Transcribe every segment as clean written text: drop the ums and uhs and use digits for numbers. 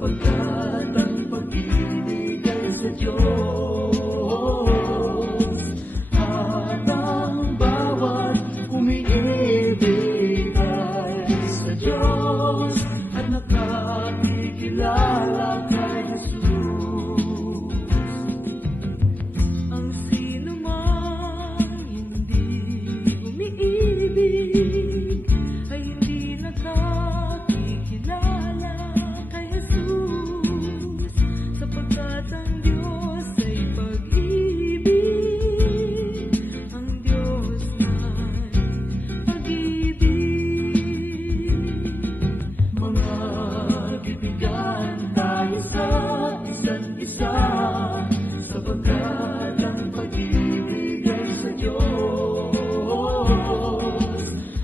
sapagkat ang pag-ibig ay sa Diyos, at ang bawat umiibig ay sa Diyos, at nakakikilala kay Jesus. Ang sino mang hindi umiibig ay hindi nakakikilala kay Jesus, sapagkat ang Diyos ay pag-ibig, ang Diyos ay pag-ibig. Mga kaibigan tayo sa isa't isa, sapagkat ang pag-ibig ay sa Diyos,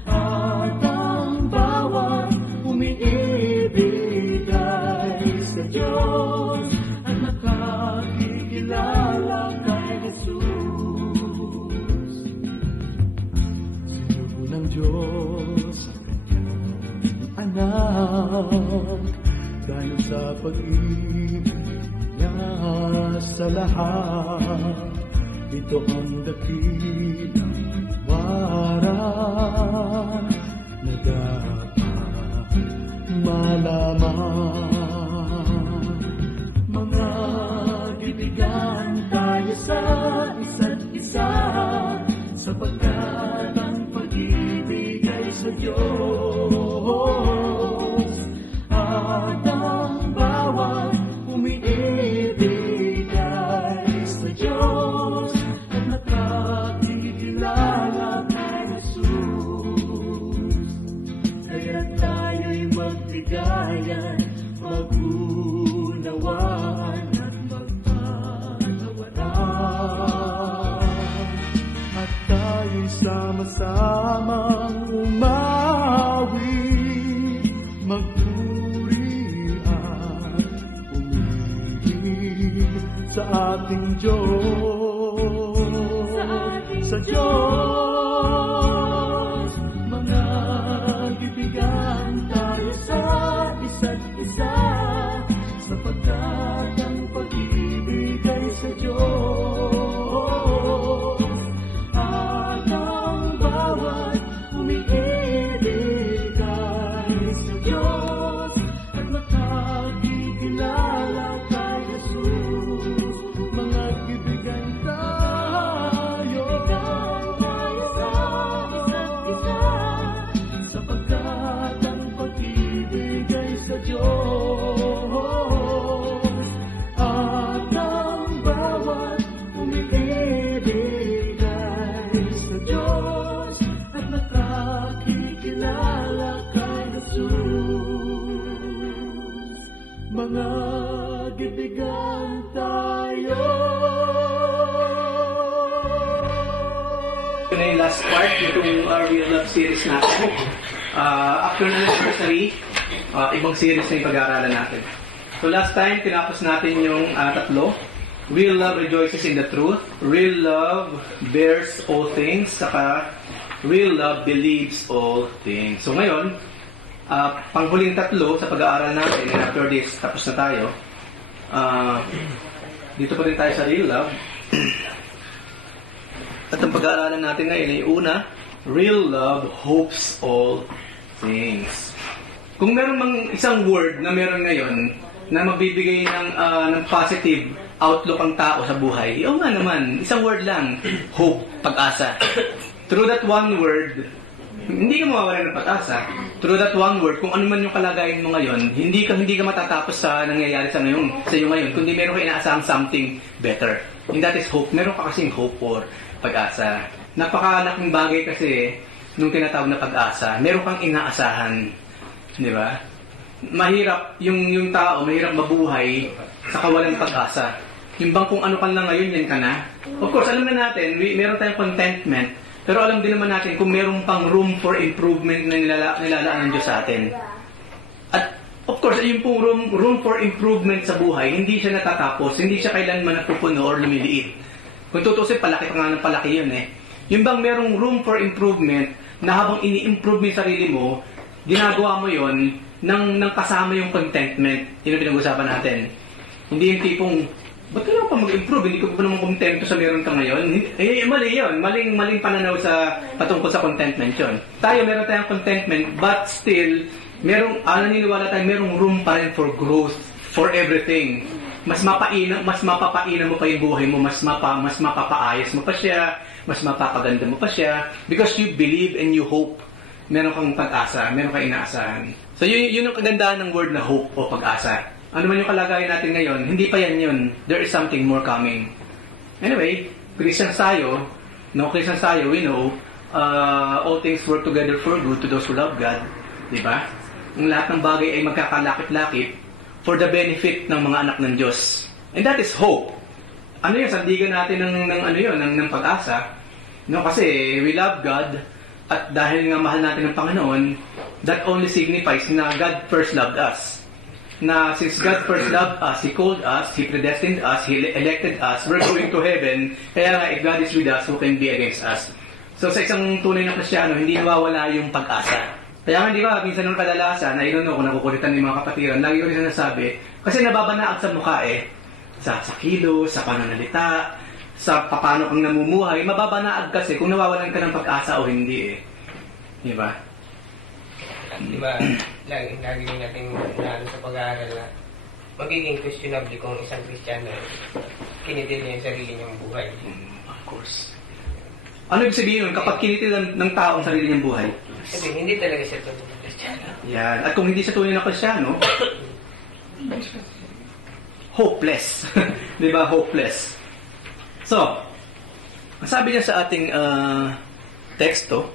at ang bawat umiibig ay sa Diyos, at nakakikilala kay Jesus. Sinugo ng Diyos ang kanyang anak, dahil sa pag-ibig niya sa lahat. Ito ang dakilang waran na dapat malaman. Mga kaibigan tayo sa isa't isa, sapagkat ang pag-ibig ay sa Diyos, at ang bawat umiibig ay sa Diyos, at nakakikilala kay Jesus. Kaya tayo'y magbigayan, mag-unawaan at magpatawaran, at tayo'y sama-samang umawi, magpuri at umibig sa ating Diyos, sa Diyos. Mga kaibigan tayo sa isa't isa, sapagkat ang pag-ibig ay sa Diyos, at ang bawat umiibig ay sa Diyos, at makakikilala kay Jesus. Mga kaibigan tayo sa isa't isa, sapagkat ang pag-ibig ay sa Diyos, at ang bawat umiibig ay sa Diyos, at nakakikilala kay Jesus. Mga kaibigan tayo. Ito na yung last part itong Real Love series natin. After na anniversary, ibang series na yung pag-aaralan natin. So last time, tinapos natin yung tatlo. Real love rejoices in the truth. Real love bears all things. Saka real love believes all things. So ngayon, panghuling tatlo sa pag-aaral natin, and after this, tapos na tayo. Dito pa rin tayo sa real love. At ang pag-aaralan natin ngayon ay una, real love hopes all things. Kung meron mang isang word na meron ngayon na magbibigay ng positive outlook ang tao sa buhay, oo nga naman, isang word lang, hope, pag-asa. Through that one word, hindi ka mawawala ng pag-asa. Through that one word, kung ano man yung kalagayan mo ngayon, hindi ka matatapos sa nangyayari sa iyo ngayon, kundi meron ka inaasahang something better. And that is hope. Meron ka kasing hope or pag-asa. Napakalaking bagay kasi nung tinatawag na pag-asa. Meron kang inaasahan. Di ba? Mahirap yung tao, mahirap mabuhay sa kawalang pag-asa. Yung bang kung ano ka lang ngayon, yan ka na. Of course, alam na natin, meron tayong contentment. Pero alam din naman natin kung meron pang room for improvement na nilalaan ng Diyos sa atin. At of course, yung pong room for improvement sa buhay, hindi siya natatapos, hindi siya kailanman napupuno or lumiliit. Kung tutusin, palaki pa nga ng palaki yun eh. Yung bang merong room for improvement na habang ini-improve mo yung sarili mo, ginagawa mo yun ng kasama yung contentment. Yun ang pinag-usapan natin. Hindi yung tipong, ba't kailangan pa mag-improve? Hindi ko pa naman kontento sa meron ka ngayon. Mali yun. Maling pananaw patungkol sa contentment yun. Tayo, meron tayong contentment, but still, naniniwala tayo, merong room pa rin for growth, for everything. Mas mapapaina mo pa yung buhay mo, mas mapapaayos mo pa siya, mas mapapaganda mo pa siya, because you believe and you hope. Meron kang pag-asa, meron kang inaasahan. So yun ang kagandahan ng word na hope o pag-asa. Ano man yung kalagayan natin ngayon, hindi pa yan yun. There is something more coming. Anyway, Christians tayo, we know, all things work together for good to those who love God. Diba? Ang lahat ng bagay ay magkakalakip-lakip for the benefit ng mga anak ng Diyos. And that is hope. Ano yun? Sandigan natin ng pag-asa. No, kasi we love God at dahil nga mahal natin ng Panginoon, that only signifies na God first loved us. Na since God first loved us, He called us, He predestined us, He elected us, we're going to heaven. Kaya nga, if God is with us, who can be against us? So sa isang tunay na Kristiyano, hindi nawawala yung pag-asa. Kaya nga, di ba, minsan ng kadalasan, I don't know kung nakukulitan ng mga kapatiran, lagi ko rin sinasabi, kasi nababanaag sa mukha sa kilos, sa pananalita, sa paano kang namumuhay, mababanaag kasi kung nawawalan ka ng pag-asa o hindi Di ba? Di ba, lagi natin sa pag-aaral na magiging questionable kung isang Kristiyano kinitil niya yung sarili niyang buhay. Of course. Ano ibig sabihin nun? Kapag kinitil ng tao ang sarili niyang buhay? Kasi hindi talaga siya tunay na Kristiyano. Yan. At kung hindi siya tunay na Kristiyano, hopeless. Di ba? Hopeless. So, sabi niya sa ating teksto,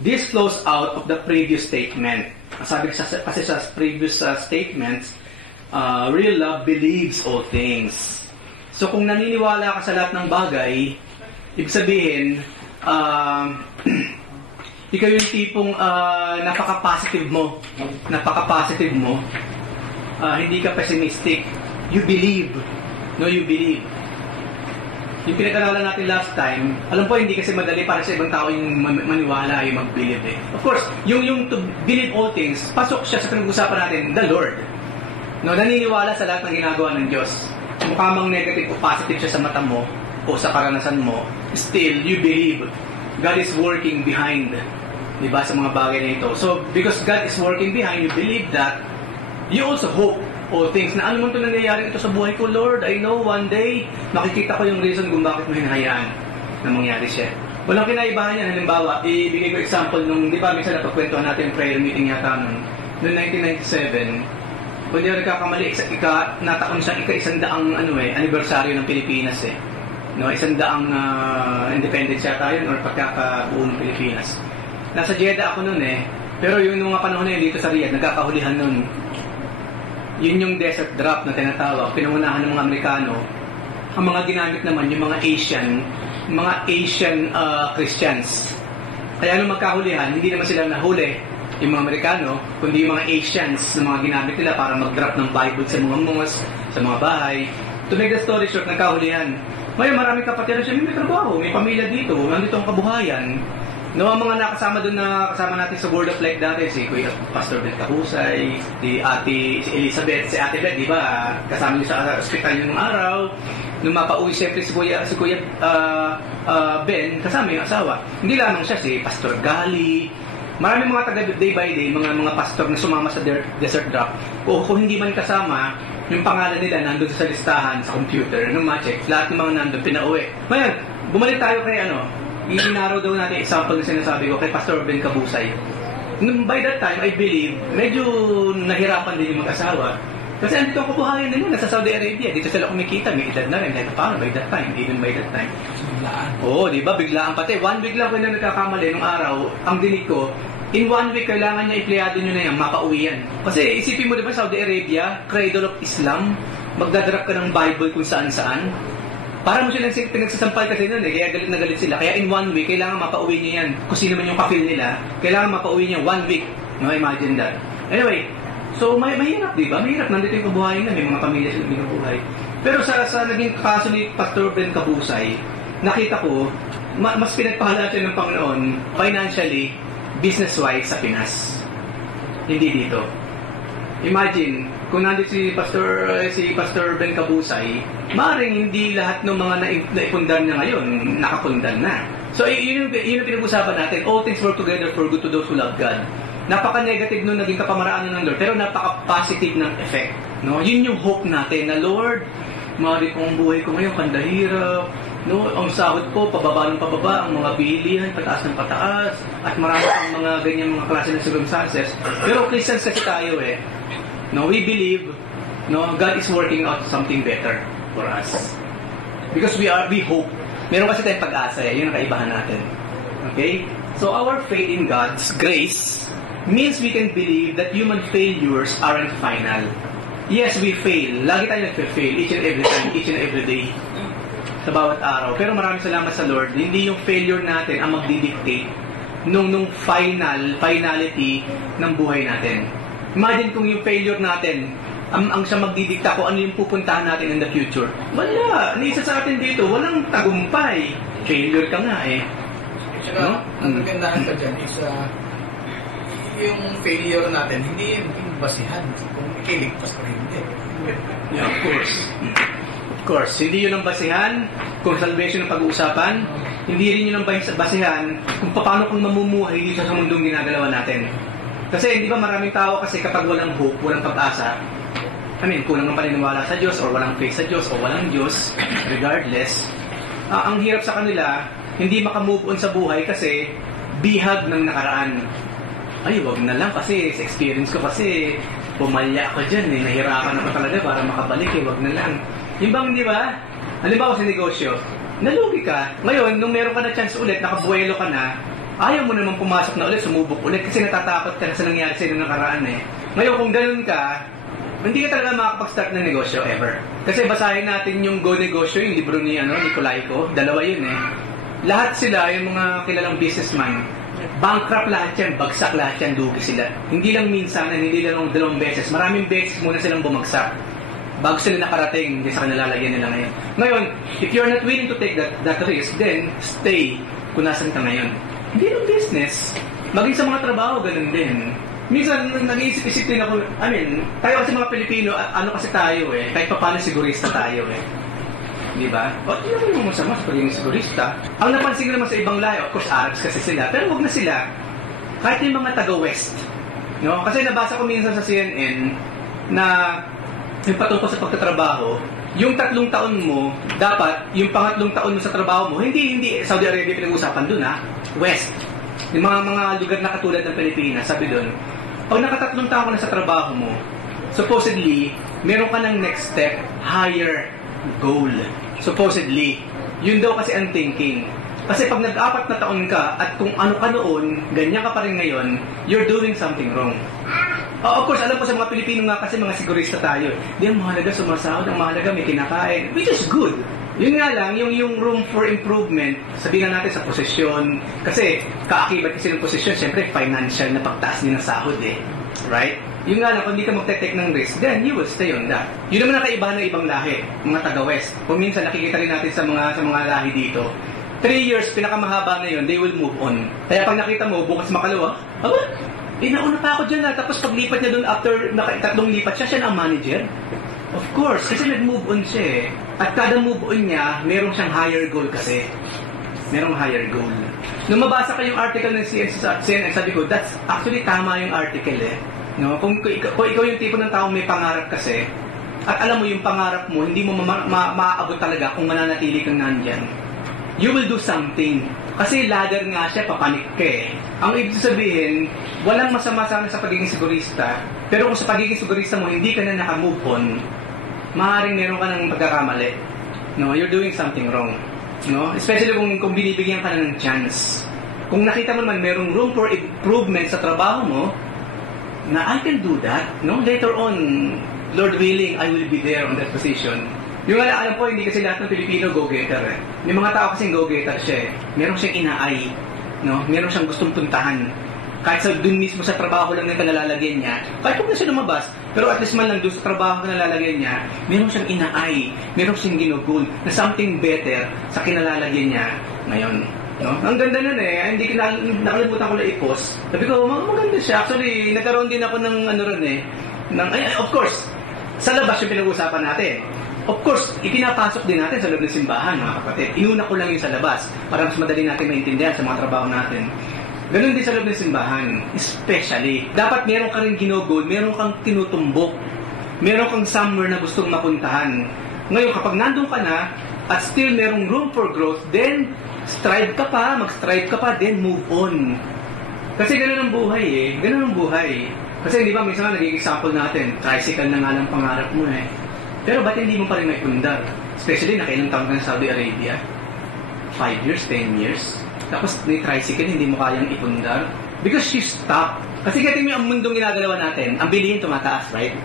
this flows out of the previous statement. Sabi kasi sa previous statements, real love believes all things. So, kung naniniwala ka sa lahat ng bagay, ibig sabihin, ikaw yung tipong napaka-positive mo. Hindi ka pessimistic. You believe. No, you believe. Yung pinag-aralan natin last time, alam po hindi kasi madali para sa ibang tao yung maniwala, yung mag-believe Of course, yung to believe all things, pasok siya sa pinag-usapan natin, the Lord. No, naniniwala sa lahat ng ginagawa ng Diyos. Mukha mang negative o positive siya sa mata mo o sa karanasan mo, still, you believe God is working behind, diba, sa mga bagay na ito. So, because God is working behind, you believe that, you also hope all things na ano man ito nangyayari ito sa buhay ko, Lord, I know one day, makikita ko yung reason kung bakit mo hinahayaan na mangyari siya. Walang kinaibahan yan. Halimbawa, ibigay ko example nung, di ba, minsan napagkwentuhan natin yung prayer meeting yata noong 1997, kung hindi ako nagkakamali, nataon siya ika-100 anibersaryo ng Pilipinas No, 100 independence yata yun or pagkakabuo ng Pilipinas. Nasa Jeddah ako noon pero yung mga panahon na yun dito sa Riyadh, nagkakahulihan noon. Yun yung desert drop na tinatawag, pinangunahan ng mga Amerikano. Ang mga ginamit naman, yung mga Asian Christians. Kaya nung magkahulihan, hindi naman sila nahuli, yung mga Amerikano, kundi yung mga Asians na mga ginamit nila para mag-drop ng Bible sa mga mosque, sa mga bahay. To make the story short, nagkahulihan. Ngayon, maraming kapatid siya, may trabaho, may pamilya dito, nandito ang kabuhayan. No, ang mga nakasama doon na kasama natin sa Word of Life dati, si Kuya Pastor Ben Kahusay, si Elizabeth, si Ate Beth, di ba? Kasama niyo sa ospital yung araw. Nung mapauwi siyempre si Kuya Ben, kasama yung asawa. Hindi lamang siya, si Pastor Gali. Maraming mga taga day by day, mga pastor na sumama sa desert drop. O kung hindi man kasama, yung pangalan nila nandun sa listahan sa computer, nung ma-check, lahat ng mga nandun, pinauwi. Ngayon, bumalik tayo kay inaraw daw natin example na sinasabi ko kay Pastor Ben Kabusay. By that time, I believe, medyo nahirapan din yung mag-asawa. Kasi andito ang kabuhayan nila, nasa Saudi Arabia. Dito sila kumikita, may edad na rin. Like, paano by that time? Even by that time. Biglaan. Oo, di ba? Biglaan pati. 1 week lang ko na nagkakamali nung araw. Ang dinig ko, in 1 week, kailangan niya empleyado nyo na yan, mapauwi yan. Kasi isipin mo, di ba, Saudi Arabia, cradle of Islam, magdadrop ka ng Bible kung saan-saan. Para mo silang pinagsasampal kasi nun kaya galit na galit sila. Kaya in 1 week, kailangan mapauwi niya yan. Kung sino man yung kafil nila, kailangan mapauwi niya 1 week. No, imagine that. Anyway, so mahirap, di ba? Mahirap, nandito yung kabuhayan na, may mga pamilya silang binubuhay. Pero sa naging kaso ni Pastor Ben Kabusay, nakita ko, mas pinagpahala siya ng Panginoon financially, business-wise sa Pinas. hindi dito. Imagine, kung nandito si Pastor Ben Kabusay, maaaring hindi lahat ng mga naipundar niya ngayon, nakapundar na. So, yun yung pinag-usapan natin. All things work together for good to those who love God. Napaka-negative nung naging kapamaraan ng Lord, pero napaka-positive ng effect. No? Yun yung hope natin na, Lord, maaari kong buhay ko ngayon, kandahirap, no? Ang sahod ko, pababa ng pababa, ang mga bilihan, pataas ng pataas, at marami pang mga ganyan mga klase ng circumstances. Pero Christians kasi tayo no, we believe, no, God is working out something better for us. Because we hope. Meron kasi tayong pag-asa, yun ang kaibahan natin. Okay? So our faith in God's grace means we can believe that human failures aren't final. Yes, we fail. Lagi tayo nagpe-fail, each and every time, each and every day. Sa bawat araw. Pero maraming salamat sa Lord, hindi yung failure natin ang magdidictate nung finality ng buhay natin. Imagine kung yung failure natin ang siya magdidikta kung ano yung pupuntahan natin in the future. Wala. Isa sa atin dito, walang tagumpay. Failure ka nga No? Ang kagandahan pa dyan is yung failure natin, hindi yung basihan kung ikiligtas pa rin. Yeah, of course. Of course. Hindi yun ang basihan kung salvation ang pag-uusapan. Hindi rin yun ang basihan kung paano kung mamumuhay dito sa mundong ginagalawan natin. Kasi hindi ba maraming tao kasi kapag walang hope, walang pag-asa, kulang ng paniniwala sa Diyos or walang faith sa Diyos o walang Diyos, regardless, ang hirap sa kanila, hindi makamove on sa buhay kasi bihag ng nakaraan. Ay, wag na lang kasi sa experience ko kasi pumalya ako dyan nahirapan ako talaga para makabalik wag na lang. Yung bang, di ba? Halimbawa sa negosyo, nalugi ka. Ngayon, nung meron ka na chance ulit, nakabuelo ka na, ayaw mo naman pumasok na ulit, sumubok ulit kasi natatakot ka na sa nangyari sa'yo nung nakaraan Ngayon, kung ganun ka, hindi ka talaga makakapag-start ng negosyo ever. Kasi basahin natin yung Go Negosyo, yung libro ni Nicolaico, dalawa yun Lahat sila, yung mga kilalang businessman, bankrupt lahat yan, bagsak lahat yan, lugi sila. Hindi lang minsan, hindi lang dalawang beses, maraming beses muna silang bumagsak. Bago sila nakarating, hindi sa kanilalagyan nila ngayon. Ngayon, if you're not willing to take that risk, then stay kung nasan ka ngayon. Hindi lang business. Maging sa mga trabaho, ganun din. Minsan, nag-iisip-isip din ako, tayo kasi mga Pilipino, ano kasi tayo kahit pa paano sigurista tayo Di ba? O, hindi naman masama sa pagiging sigurista. Ang napansin naman sa ibang lahi, of course, Arabs kasi sila, pero wag na sila. Kahit yung mga taga-West. No? Kasi nabasa ko minsan sa CNN na yung patungkol sa pagtatrabaho, yung 3 taon mo, dapat, yung pangatlong taon mo sa trabaho mo, hindi Saudi Arabia pinag-usapan dun West. Yung mga lugar na katulad ng Pilipinas, sabi dun, pag naka-3 taon ka na sa trabaho mo, supposedly, meron ka ng next step, higher goal. Supposedly. Yun daw kasi ang thinking. Kasi pag nag-4 na taon ka, at kung ano ka noon, ganyan ka pa rin ngayon, you're doing something wrong. Of course, alam ko sa mga Pilipino nga kasi mga sigurista tayo. Di ang mahalaga sumasahod, ang mahalaga may kinakain, which is good. Yun nga lang, yung room for improvement, sabihin na natin sa posisyon, kasi kaakibat kasi ng posisyon, siyempre financial na pagtaas din ng sahod Right? Yun nga lang, kung hindi ka magte-take ng risk, then you will stay on that. Yun naman ang kaibahan ng ibang lahi, mga taga-West. Kung minsan nakikita rin natin sa mga lahi dito, 3 years, pinakamahaba na yun, they will move on. Kaya pag nakita mo, bukas makalawa, nauna pa ako dyan tapos paglipat niya doon after 3 lipat siya na ang manager. Of course, kasi nag-move on siya At kada move on niya, meron siyang higher goal kasi. Merong higher goal. Nung mabasa ko yung article ng CNN, sabi ko, that's actually tama yung article No? Kung ikaw yung tipo ng taong may pangarap kasi, at alam mo yung pangarap mo, hindi mo maaabot talaga kung mananatili kang nandyan. You will do something. Kasi ladder nga siya, papanik ka Ang ibig sabihin, walang masama sana sa pagiging sigurista, pero kung sa pagiging sigurista mo, hindi ka na naka-move on, maaaring meron ka ng pagkakamali. No? You're doing something wrong. No? Especially kung binibigyan ka na ng chance. Kung nakita mo naman merong room for improvement sa trabaho mo, na I can do that. No? Later on, Lord willing, I will be there on that position. Yung alam po, hindi kasi lahat ng Pilipino go-getter May mga tao kasing go-getter siya Meron siyang inaay. No? Meron siyang gustong puntahan. Kahit sa dun mismo sa trabaho lang na nalalagyan niya, kahit kung na siya lumabas, pero at least man lang dun sa trabaho na nalalagyan niya, meron siyang inaay, meron siyang ginugol na something better sa kinalalagyan niya ngayon. No? Ang ganda nun hindi ko nakalimutan ko na i-post. Sabi ko, maganda siya. Actually, nagkaroon din ako ng ano rin of course, sa labas yung pinag-uusapan natin. Of course, ipinapasok din natin sa loob ng simbahan, mga kapatid. Inuna ko lang yung sa labas para mas madali natin maintindihan sa mga trabaho natin. Ganun din sa loob ng simbahan. Especially, dapat meron ka rin ginugol, meron kang tinutumbok, meron kang somewhere na gustong mapuntahan. Ngayon, kapag nandun ka na, at still merong room for growth, then strive ka pa, mag-strive ka pa, then move on. Kasi ganun ang buhay ganun ang buhay. Kasi di ba, minsan nga naging example natin, tricycle na nga lang pangarap mo Pero ba't hindi mo pa rin maipundar? Especially, nakailang taon ka na Saudi Arabia. 5 years, 10 years. Tapos may tricycle, hindi mo kayang ipundar. Because she stopped. Kasi gating mo ang mundong ginagalawa natin, ang bilihin tumataas, right?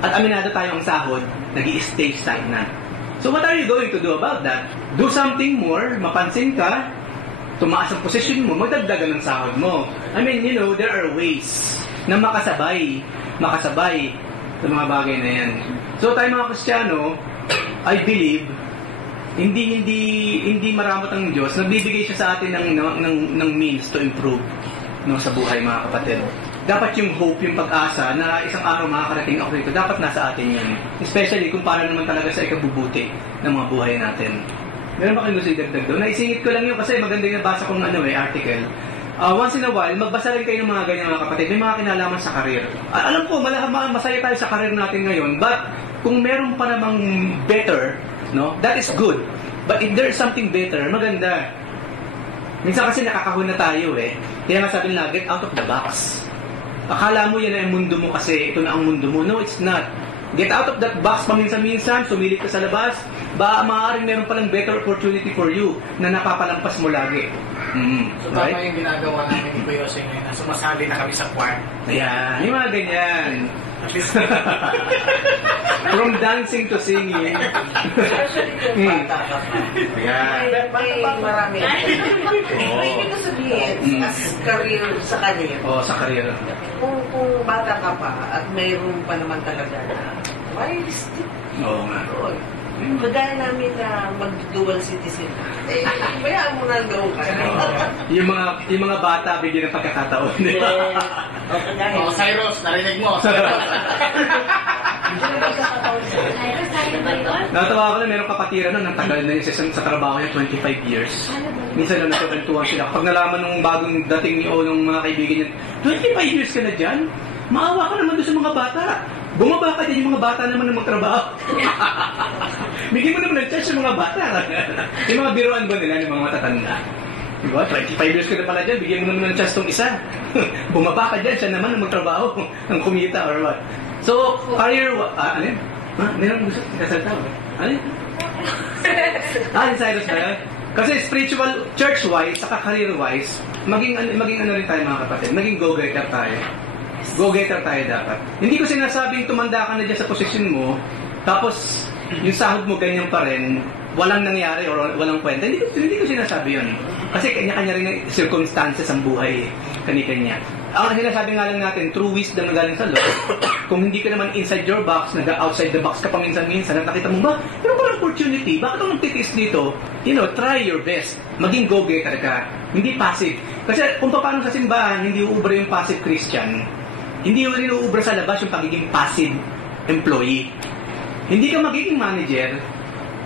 At aminado tayo ang sahod, nag-i-stay stagnant. So what are you going to do about that? Do something more, mapansin ka, tumaas ang posisyon mo, magdagdagan ng sahod mo. I mean, there are ways na makasabay sa mga bagay na yan. So tayo mga Kristiyano, I believe, hindi maramot ang Diyos, nagbibigay siya sa atin ng means to improve sa buhay, mga kapatid. Dapat yung hope, yung pag-asa na isang araw makakarating ako rito, dapat nasa atin yun. Especially kung paano naman talaga sa ikabubuti ng mga buhay natin. Meron ba kayo gusto idagdag doon? Naisingit ko lang yun kasi maganda yung nabasa kong article. Once in a while, magbasa rin kayo ng mga ganyan mga kapatid. May mga kinalaman sa karir. Alam ko, masaya tayo sa karir natin ngayon. But kung meron pa namang better, that is good. But if there is something better, maganda. Minsan kasi nakakahon na tayo Kaya nga sabi nila, get out of the box. Akala mo yan ay mundo mo kasi ito na ang mundo mo. No, it's not. Get out of that box paminsan-minsan, sumilit ka sa labas, maaaring meron palang better opportunity for you na napapalampas mo lagi. So tama yung ginagawa namin ni Kuya Jose ngayon na sumasali na kami sa choir. Ayan, yung mga ganyan. From dancing to singing. Bata ka pa. Ayan. May marami. Ibig ko sabihin, as career sa career. Sa career. Kung bata ka pa at mayroon pa naman talaga na, why stick? Oo nga. Kagaya namin na mag-dual citizen. Bayaan mo na ang gawin ka. Yung mga bata, bigyan ng pagkakataon. Di ba? Cyrus, narinig mo. Natawa ako na merong kapatiran ng tagal na yung sa trabaho niya, 25 years. Minsan na nagkakantuhan sila. Kapag nalaman nung bagong dating ni ng mga kaibigan niya, 25 years ka na dyan? Maawa ka naman doon sa mga bata. Bumaba ka dyan, yung mga bata naman na magtrabaho. Bigyan mo naman ng chance yung mga bata. Yung mga biruan ba nila, yung mga matatanda? Diba? 25 years ka na pala dyan, bigyan mo naman ng chance tong isa. Bumaba ka dyan, siya naman na magtrabaho, ang kumita or what. So, career, ano yun? Meron gusto kasalta ba? Ano yun? Cyrus na yun? Kasi spiritual, church-wise, saka career-wise, maging ano rin tayo mga kapatid, maging go-getter tayo. Go-getter tayo dapat. Hindi ko sinasabing tumanda ka na dyan sa posisyon mo, tapos yung sahod mo ganyan pa rin, walang nangyari or walang kwenta. Hindi ko sinasabi yun. Kasi kanya-kanya rin yung circumstances ang buhay. Kanya-kanya. Ang sinasabi nga lang natin, true wisdom na galing sa Lord, kung hindi ka naman inside your box, outside the box ka paminsan-minsan, at nakita mo ba, pero walang opportunity, bakit ako nagtitiis dito? Try your best. Maging go-getter ka. Hindi passive. Kasi kung paano sa simbahan, hindi uubra yung passive Christian. Hindi rin uubra sa labas yung pagiging passive employee. Hindi ka magiging manager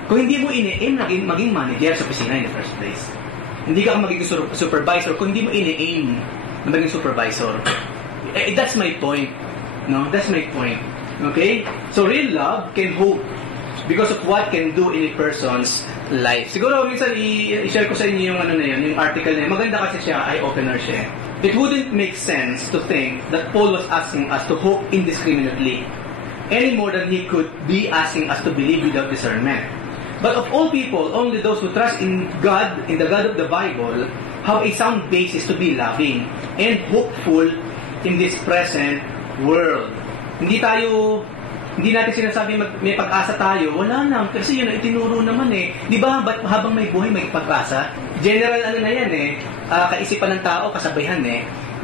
kung hindi mo ine-aim maging manager sa opisina in the first place. Hindi ka magiging supervisor kung hindi mo ine-aim na maging supervisor. That's my point. No, that's my point. Okay? So real love can hope because of what can do in a person's life. Siguro minsan i-share ko sa inyo yung yung article na yun. Maganda kasi siya, eye-opener siya. It wouldn't make sense to think that Paul was asking us to hope indiscriminately any more than he could be asking us to believe without discernment. But of all people, only those who trust in God, in the God of the Bible, have a sound basis to be loving and hopeful in this present world. Hindi natin sinasabi may pag-asa tayo. Wala na. Kasi yun ang itinuro naman Di ba? Habang may buhay, may pag-asa. General na yan kaisipan ng tao, kasabayhan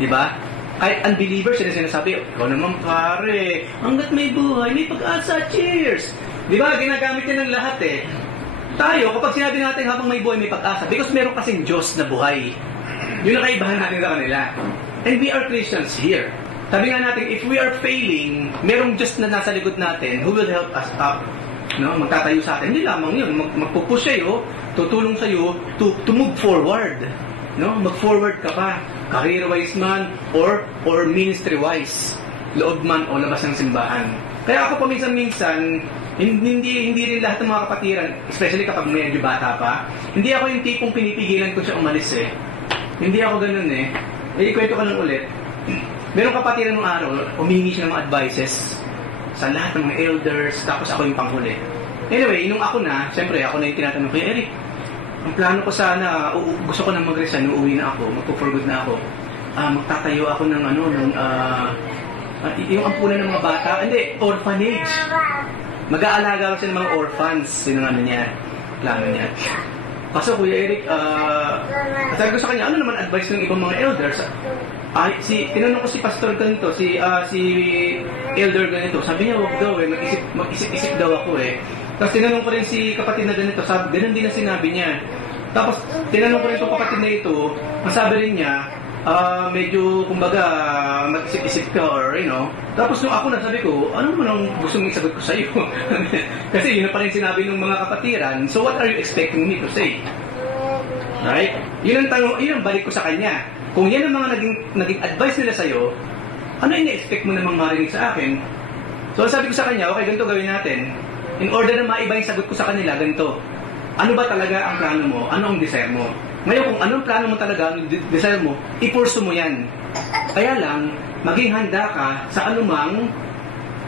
Di ba? Kahit unbelievers, sinasabi, ikaw naman pare, hanggat may buhay, may pag-asa, cheers! Di ba? Ginagamit yan ng lahat tayo, kapag sinabi natin habang may buhay, may pag-asa, because meron kasing Diyos na buhay. Yun ang kaibahan natin sa kanila. And we are Christians here. Sabi nga natin, if we are failing, merong Diyos na nasa likod natin who will help us up. No? Magtatayo sa atin. Hindi lamang yun. Magpupush sa'yo, tutulong sa'yo to move forward. No? Mag-forward ka pa. Career-wise man or ministry-wise. Loob man o labas ng simbahan. Kaya ako paminsan-minsan, hindi rin lahat ng mga kapatiran, especially kapag medyo bata pa, hindi ako yung tipong pinipigilan ko siya umalis eh. Hindi ako ganun eh. Ikwento ko lang ulit. Merong kapatiran ng araw, humingi siya ng mga advices sa lahat ng mga elders, tapos ako yung panghuli. Anyway, nung ako na, siyempre ako na yung tinatanong ko, Eric, ang plano ko sana, gusto ko na mag-resign, uuwi na ako, magpo-for good na ako. Magtatayo ako ng yung ampunan ng mga bata, hindi, orphanage. Mag-aalaga ko siya ng mga orphans, yun ang plano niya. Kaso Kuya Eric, sabi ko sa kanya, ano naman advice ng ibang mga elders? Tinanong ko si pastor ganito, si elder ganito, sabi niya, wag daw eh, mag-isip-isip daw ako eh. Tapos tinanong ko rin si kapatid na ganito, ganun din ang sinabi niya. Tapos tinanong ko rin itong kapatid na ito, masabi rin niya, medyo, kumbaga, mag-isip-isip ka or, Tapos nung ako nagsabi ko, ano naman ang gusto mong isagot ko sa iyo? Kasi yun na pa rin sinabi ng mga kapatiran, so what are you expecting me to say? Right? Yun ang balik ko sa kanya. Kung yan ang mga naging advice nila sa iyo, ano ini-expect mo namang marinig sa akin? So sabi ko sa kanya, okay, ganito gawin natin. In order na maiba yung sagot ko sa kanila, ganito. Ano ba talaga ang plano mo? Ano ang desire mo? Ngayon, kung anong plano mo talaga, anong desire mo, ipurso mo yan. Kaya lang, maging handa ka sa anumang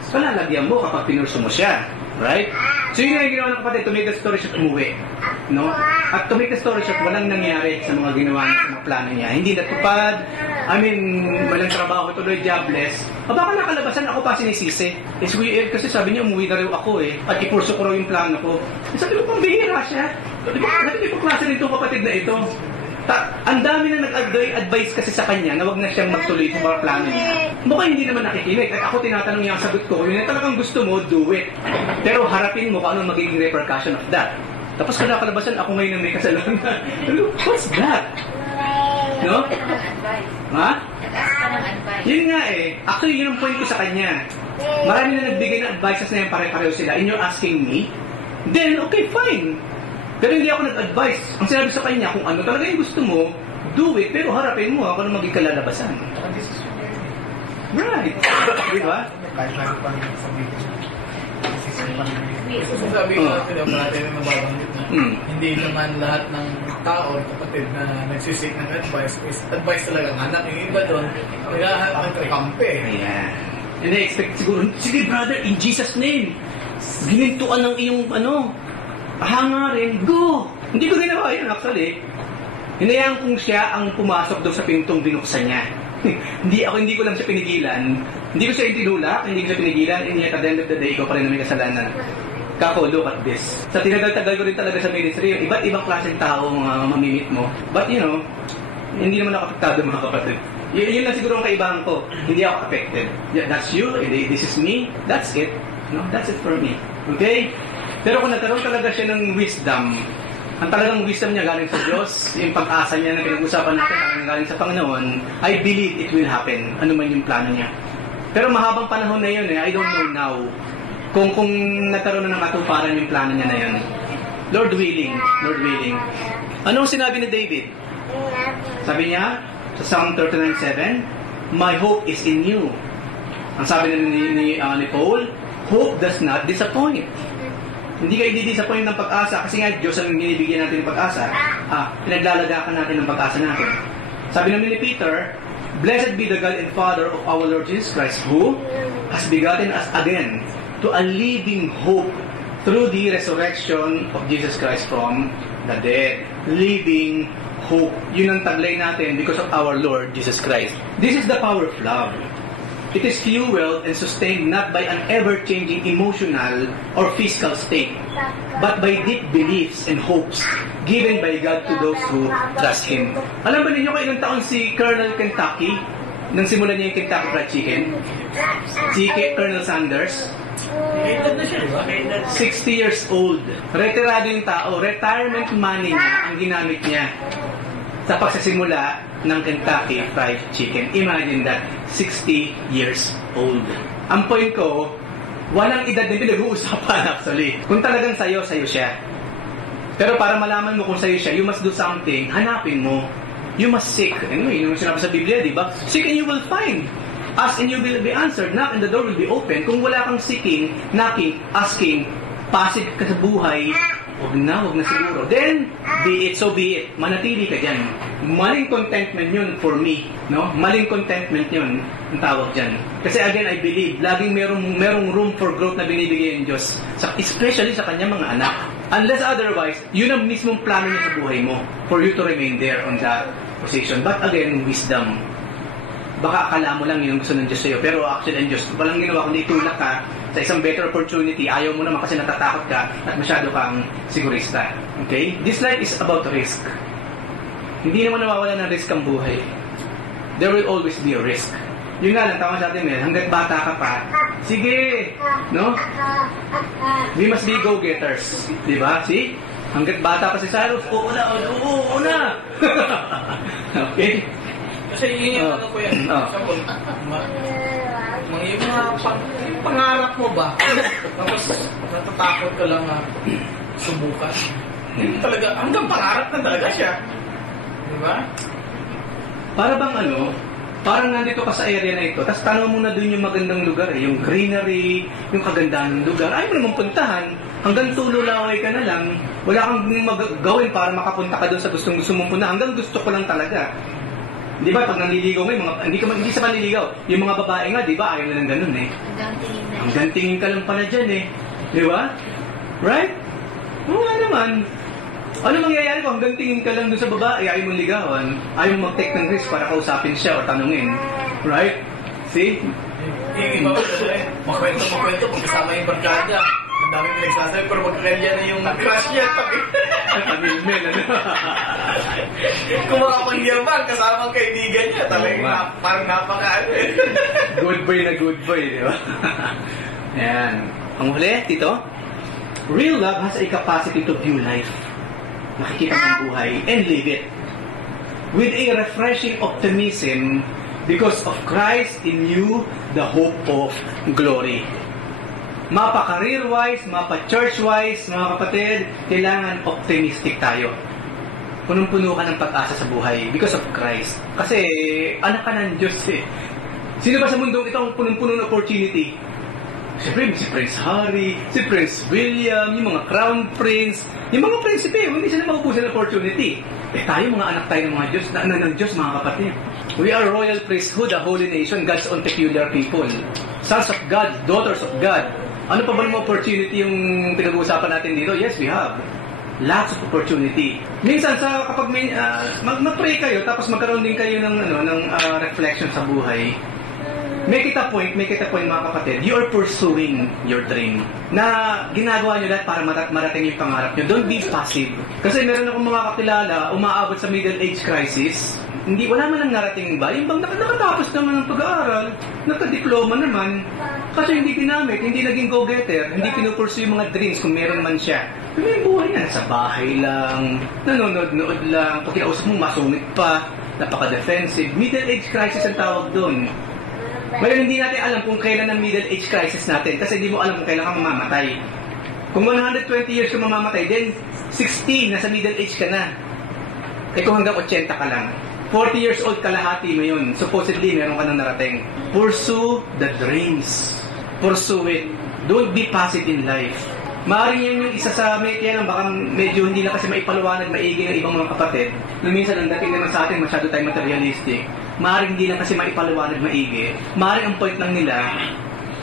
palalagyan mo kapag pinurso mo siya. Right? So yun yung ginawa ng kapatid, to make the story short, umuwi. No? At to make the story short, walang nangyari sa mga ginawa niya, sa mga plano niya. Hindi natupad, walang trabaho, tuloy jobless. Baka nakalabasan, ako pa sinisisi. Si Kuya Eric kasi sabi niya, umuwi na rin ako eh. At ipurso ko raw yung plano ko. Sabi ko, pang bihira siya. Di ba, natin ipaklase rin itong kapatid na ito. Ang dami na nag-advise kasi sa kanya na wag na siyang magtuloy sa mga plano niya. Mukhang hindi naman nakikinig. At ako tinatanong niya ang sagot ko, yun na talagang gusto mo, do it. Pero harapin mo kung anong magiging repercussion of that. Tapos kalabasan, ako ngayon na may kasalanan. What's that? No? Ha? Yun nga eh. Actually, yun ang point ko sa kanya. Marami na nagbigay ng advices na yung pare-pareho sila. And you're asking me? Then, okay, fine. Pero hindi ako nag-advise. Ang sinabi sa kanya, kung ano talaga yung gusto mo, do it, pero harapin mo ako na maging kalalabasan. Right. Di ba? So sabi ko natin, natin na nababanggit na hindi naman lahat ng tao, kapatid na nagsisik ng advice, advice talaga ng anak. Yung iba doon, naghahanap ng kampe. Ayan. And I expect siguro, sige brother, in Jesus' name, ginintuan ng iyong hangarin, go! Hindi ko ginawa yun actually. Hinayaan kong siya ang pumasok doon sa pintong binuksan niya. Hindi ko lang siya pinigilan. Hindi ko siya itinulak, hindi ko siya pinigilan, and yet at the end of the day, ikaw pa rin na may kasalanan. Kako, look at this. Sa tinagal-tagal ko rin talaga sa ministry, yung iba't ibang klaseng tao mga mamimit mo. But hindi naman ako apektado mga kapatid. Yun lang siguro ang kaibahan ko. Hindi ako affected. Yeah, that's you, this is me, that's it. That's it for me. Okay? Pero kung nagkaroon talaga siya ng wisdom, ang talagang wisdom niya galing sa Diyos, yung pag-asa niya na pinag-usapan natin talagang galing sa Panginoon, I believe it will happen, ano man yung plano niya. Pero mahabang panahon na yun I don't know now, kung nagkaroon na ng katuparan yung plano niya na yun. Lord willing. Anong sinabi ni David? Sabi niya, sa Psalm 39:7, my hope is in you. Ang sabi ni Paul, hope does not disappoint. Hindi kayo di-disappoint ng pag-asa kasi nga Diyos ang binibigyan natin ng pag-asa. Pinaglalagakan natin ng pag-asa natin. Sabi naman ni Peter, blessed be the God and Father of our Lord Jesus Christ, who has begotten us again to a living hope through the resurrection of Jesus Christ from the dead. Living hope. Yun ang taglay natin because of our Lord Jesus Christ. This is the power of love. It is fueled and sustained not by an ever-changing emotional or physical state, but by deep beliefs and hopes given by God to those who trust Him. Alam ba ninyo kung ilang taon si Colonel Kentucky nang simulan niya yung Kentucky Fried Chicken? Si Colonel Sanders? Edad na siya, di ba? 60 years old. Retirado yung tao. Retirement money niya ang ginamit niya sa pagsasimula ng Kentucky Fried Chicken. Imagine that. 60 years old. Ang point ko, walang edad din pinag-uusapan actually. Kung talagang sayo siya. Pero para malaman mo kung sayo siya, you must do something. Hanapin mo. You must seek. Anyway, yun yung sinabi sa Biblia, di ba? Seek and you will find. Ask and you will be answered. Knock and the door will be open. Kung wala kang seeking, knocking, asking, pasig ka sa buhay, wag na siguro. Then, be it, so be it. Manatili ka dyan. Maling contentment yun for me. No? Maling contentment yun ang tawag dyan. Kasi again, I believe, laging merong room for growth na binibigay ng Diyos. Especially sa kanyang mga anak. Unless otherwise, yun ang mismong plano niya sa buhay mo for you to remain there on that position. But again, wisdom. Baka akala mo lang yun ang gusto ng Diyos sa'yo. Pero actually, ang Diyos, walang ginawa kundi itulak ka sa isang better opportunity. Ayaw mo naman kasi natatakot ka at masyado kang sigurista. Okay? This life is about risk. Hindi naman nawawala ng risk ang buhay. There will always be a risk. Yun nga lang, tama sa atin, hanggat bata ka pa, sige, no? We must be go-getters. Diba? See? Hanggat bata pa si Cyrus, oo na! Okay? Kasi yun yung ano ko yan. Example, yung mga pangarap mo ba? Tapos natatakot ka lang na subukan. Talaga, hanggang pangarap na talaga siya. Di ba? Para bang parang nandito ka sa area na ito, tapos tanaw mo na dun yung magandang lugar, yung greenery, yung kagandahan ng lugar. Ayaw mo naman puntahan. Hanggang tululaway ka na lang. Wala kang magagawin para makapunta ka dun sa gusto mong punta. Hanggang gusto ko lang talaga. Di ba, pag nanliligaw mo, hindi sa panliligaw. Yung mga babae nga, di ba, ayaw na ng ganun eh. Hanggang tingin ka lang pala dyan eh. Di ba? Right? Oo nga naman. Ano mangyayari kung hanggang tingin ka lang doon sa babae, ayaw mong ligawan, ayaw mong mag-take ng risk para kausapin siya o tanungin. Right? See? Yung iba ko kasi, makwento pagkasama yung barkada. Ang daming pinagsasabi, pero magkakalya na yung crush niya. Pamilmen, ano? Kung makapangyabang, kasama ang kaibigan niya, talagang parang napaka-ano eh. Good boy, di ba? Ayan. Ang huli, Tito, real love has a capacity to view life. Nakikita ang buhay and live it with a refreshing optimism because of Christ in you, the hope of glory. Mapa-career-wise, mapa-church-wise, mga kapatid, kailangan optimistic tayo. Punong-puno ka ng pag-asa sa buhay because of Christ. Kasi anak ka ng Diyos eh. Sino ba sa mundong ito ang punong-puno ng opportunity? Siyempre, si Prince Harry, si Prince William, yung mga Crown Prince, yung mga prinsipe, hindi sila makukuha ng opportunity. Tayo, mga anak tayo ng mga Diyos, ng Diyos, mga kapatid. We are royal priesthood, a holy nation, God's own peculiar people. Sons of God, daughters of God. Ano pa ba ng opportunity yung pinag-uusapan natin dito? Yes, we have. Lots of opportunity. Minsan, kapag may, mag-pray kayo, tapos magkaroon din kayo ng reflection sa buhay, Make it a point mga kapatid, you are pursuing your dream. Na ginagawa nyo lahat para marating yung pangarap nyo. Don't be passive. Kasi meron akong mga kakilala, umaabot sa middle age crisis, wala man ang narating ba? Yung bang nakatapos naman ng pag-aaral, nakadiploma naman, kasi hindi ginamit, hindi naging go-getter, hindi pinupursu yung mga dreams kung meron man siya. Pero yung buhay na, nasa bahay lang, nanonood-nood lang, pag kinausap mo, masungit pa, napaka-defensive. Middle age crisis ang tawag doon. Ngayon, hindi natin alam kung kailan ang middle age crisis natin kasi hindi mo alam kung kailan ka mamamatay. Kung 120 years ka mamamatay, then 60, nasa middle age ka na. Eh kung hanggang 80 ka lang. 40 years old kalahati mo yun. Supposedly, meron ka nang narating. Pursue the dreams. Pursue it. Don't be passive in life. Maaaring yan yung isa sa kaya lang baka medyo hindi lang kasi maipaliwanag maigi ng ibang mga kapatid. Minsan ang dating naman sa atin, masyado tayo materialistic. Maaaring hindi lang kasi maipaliwanag maigi. Maaaring ang point lang nila,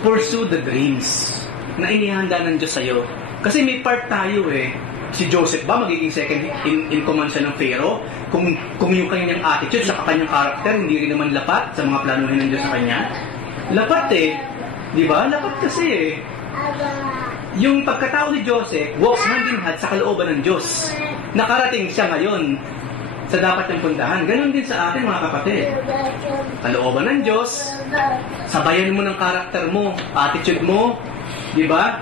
pursue the dreams na inihanda ng Diyos sa'yo. Kasi may part tayo eh. Si Joseph ba magiging second in command siya ng Pharaoh? Kung yung kanyang attitude sa kanyang character, hindi rin naman lapat sa mga planuhin ng Diyos sa kanya. Lapat eh. Di ba? Lapat kasi eh. Yung pagkatao ni Joseph walks hand in hand sa kalooban ng Diyos. Nakarating siya ngayon sa dapat niyang puntahan. Ganon din sa atin mga kapatid. Kalooban ng Diyos, sabayan mo ng karakter mo, attitude mo, Di ba?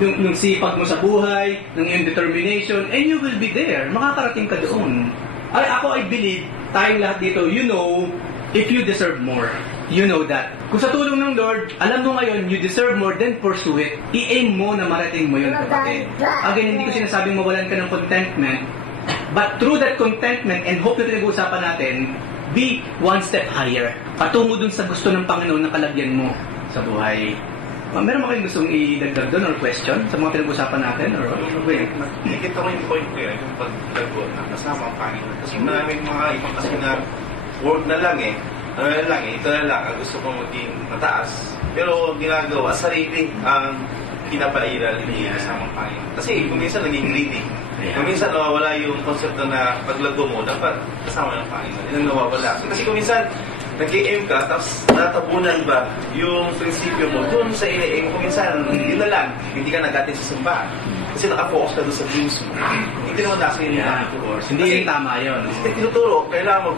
Nung sipag mo sa buhay, ng iyong determination, and you will be there. Makakarating ka doon. I believe, tayong lahat dito, you know, if you deserve more. You know that. Kung sa tulong ng Lord, alam mo ngayon, you deserve more, then pursue it. I-aim mo na marating mo yun, kapatid. Again, hindi ko sinasabing mawalan ka ng contentment, but through that contentment and hope na pinag-uusapan natin, be one step higher. Patungo dun sa gusto ng Panginoon na kalagyan mo sa buhay. Meron ba kayong gustong idagdag doon or question sa mga pinag-usapan natin? Or okay. Nakikita ko yung point ko yan, yung paglago na kasama ang Panginoon. Kasi maraming mga ibang kasi na work na lang eh. Ano na lang eh, ito na lang, ang gusto kong maging mataas. Pero ginagawa, sarili ang pinapairal ni kasama ang Panginoon. Kasi kung minsan naging greedy. Kung minsan nawawala yung konsepto na paglago mo, dapat kasama ng Panginoon. Yun ang nawawala. Kasi kung minsan, nag-i-aim ka, tapos natabunan ba yung prinsipyo mo doon sa ini-aim ko minsan, yun na lang, hindi ka nag-atin sa simbahan. Kasi nakafocus ka doon sa dreams mo. Hindi naman nasa yun. Yeah, of course. Hindi yung tama yun. Kasi tinuturo, kailangan mo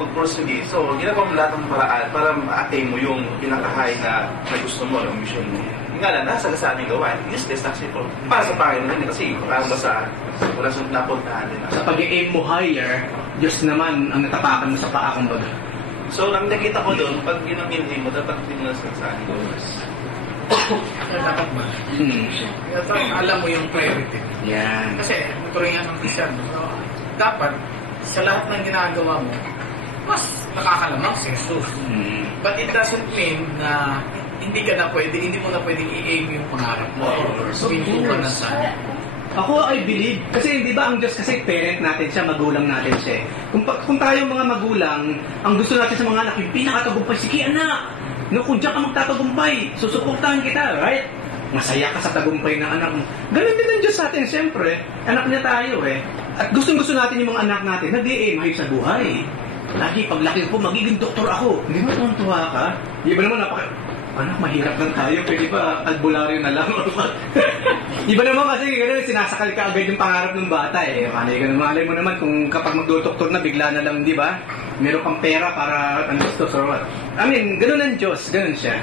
mag-pursue. So, ginagawa mo lahat ng paraan para ma-attain mo yung pinaka-high na gusto mo, yung mission mo. Yung nga lang, nasa sa aming gawain, useless actually po. Para sa Panginoon, kasi parang basta wala sa napuntahan din. Sa pag-i-aim mo higher, Diyos naman ang natapakan mo sa paa, kumbaga. So, nang nakita ko doon, pag yun ang hindi mo, dapat hindi mo nasasabi ko. Dapat ba? Alam mo yung priority. Yan. Kasi, turingan ng Kristyano. So, dapat, sa lahat ng ginagawa mo, mas nakakalamang si Jesus. But it doesn't mean na hindi mo na pwedeng i-aim yung pangarap mo. So, hindi ka na sana. Ako, I believe, kasi di ba ang Diyos kasi parent natin siya, magulang natin siya. Kung tayo mga magulang, ang gusto natin sa mga anak, yung pinakatagumpay, sige anak, no, kung diyan ka magtatagumpay, susuportahan kita, right? Masaya ka sa tagumpay ng anak mo. Ganun din ang Diyos sa atin, siyempre. Anak niya tayo eh. At gustong-gusto natin yung mga anak natin, nag-i-aim kayo sa buhay. Lagi, paglaki ko, magiging doktor ako. Hindi mo tuntua ka? Di ba naman anak, mahirap lang tayo. Pwede ba albularyo na lang? Iba naman kasi ganun, sinasakal ka agad yung pangarap ng bata eh. Malay mo naman kung kapag magdodoktor na, bigla na lang, di ba? Meron pang pera para ang gusto or what. I mean, ganun ang Diyos. Ganun siya.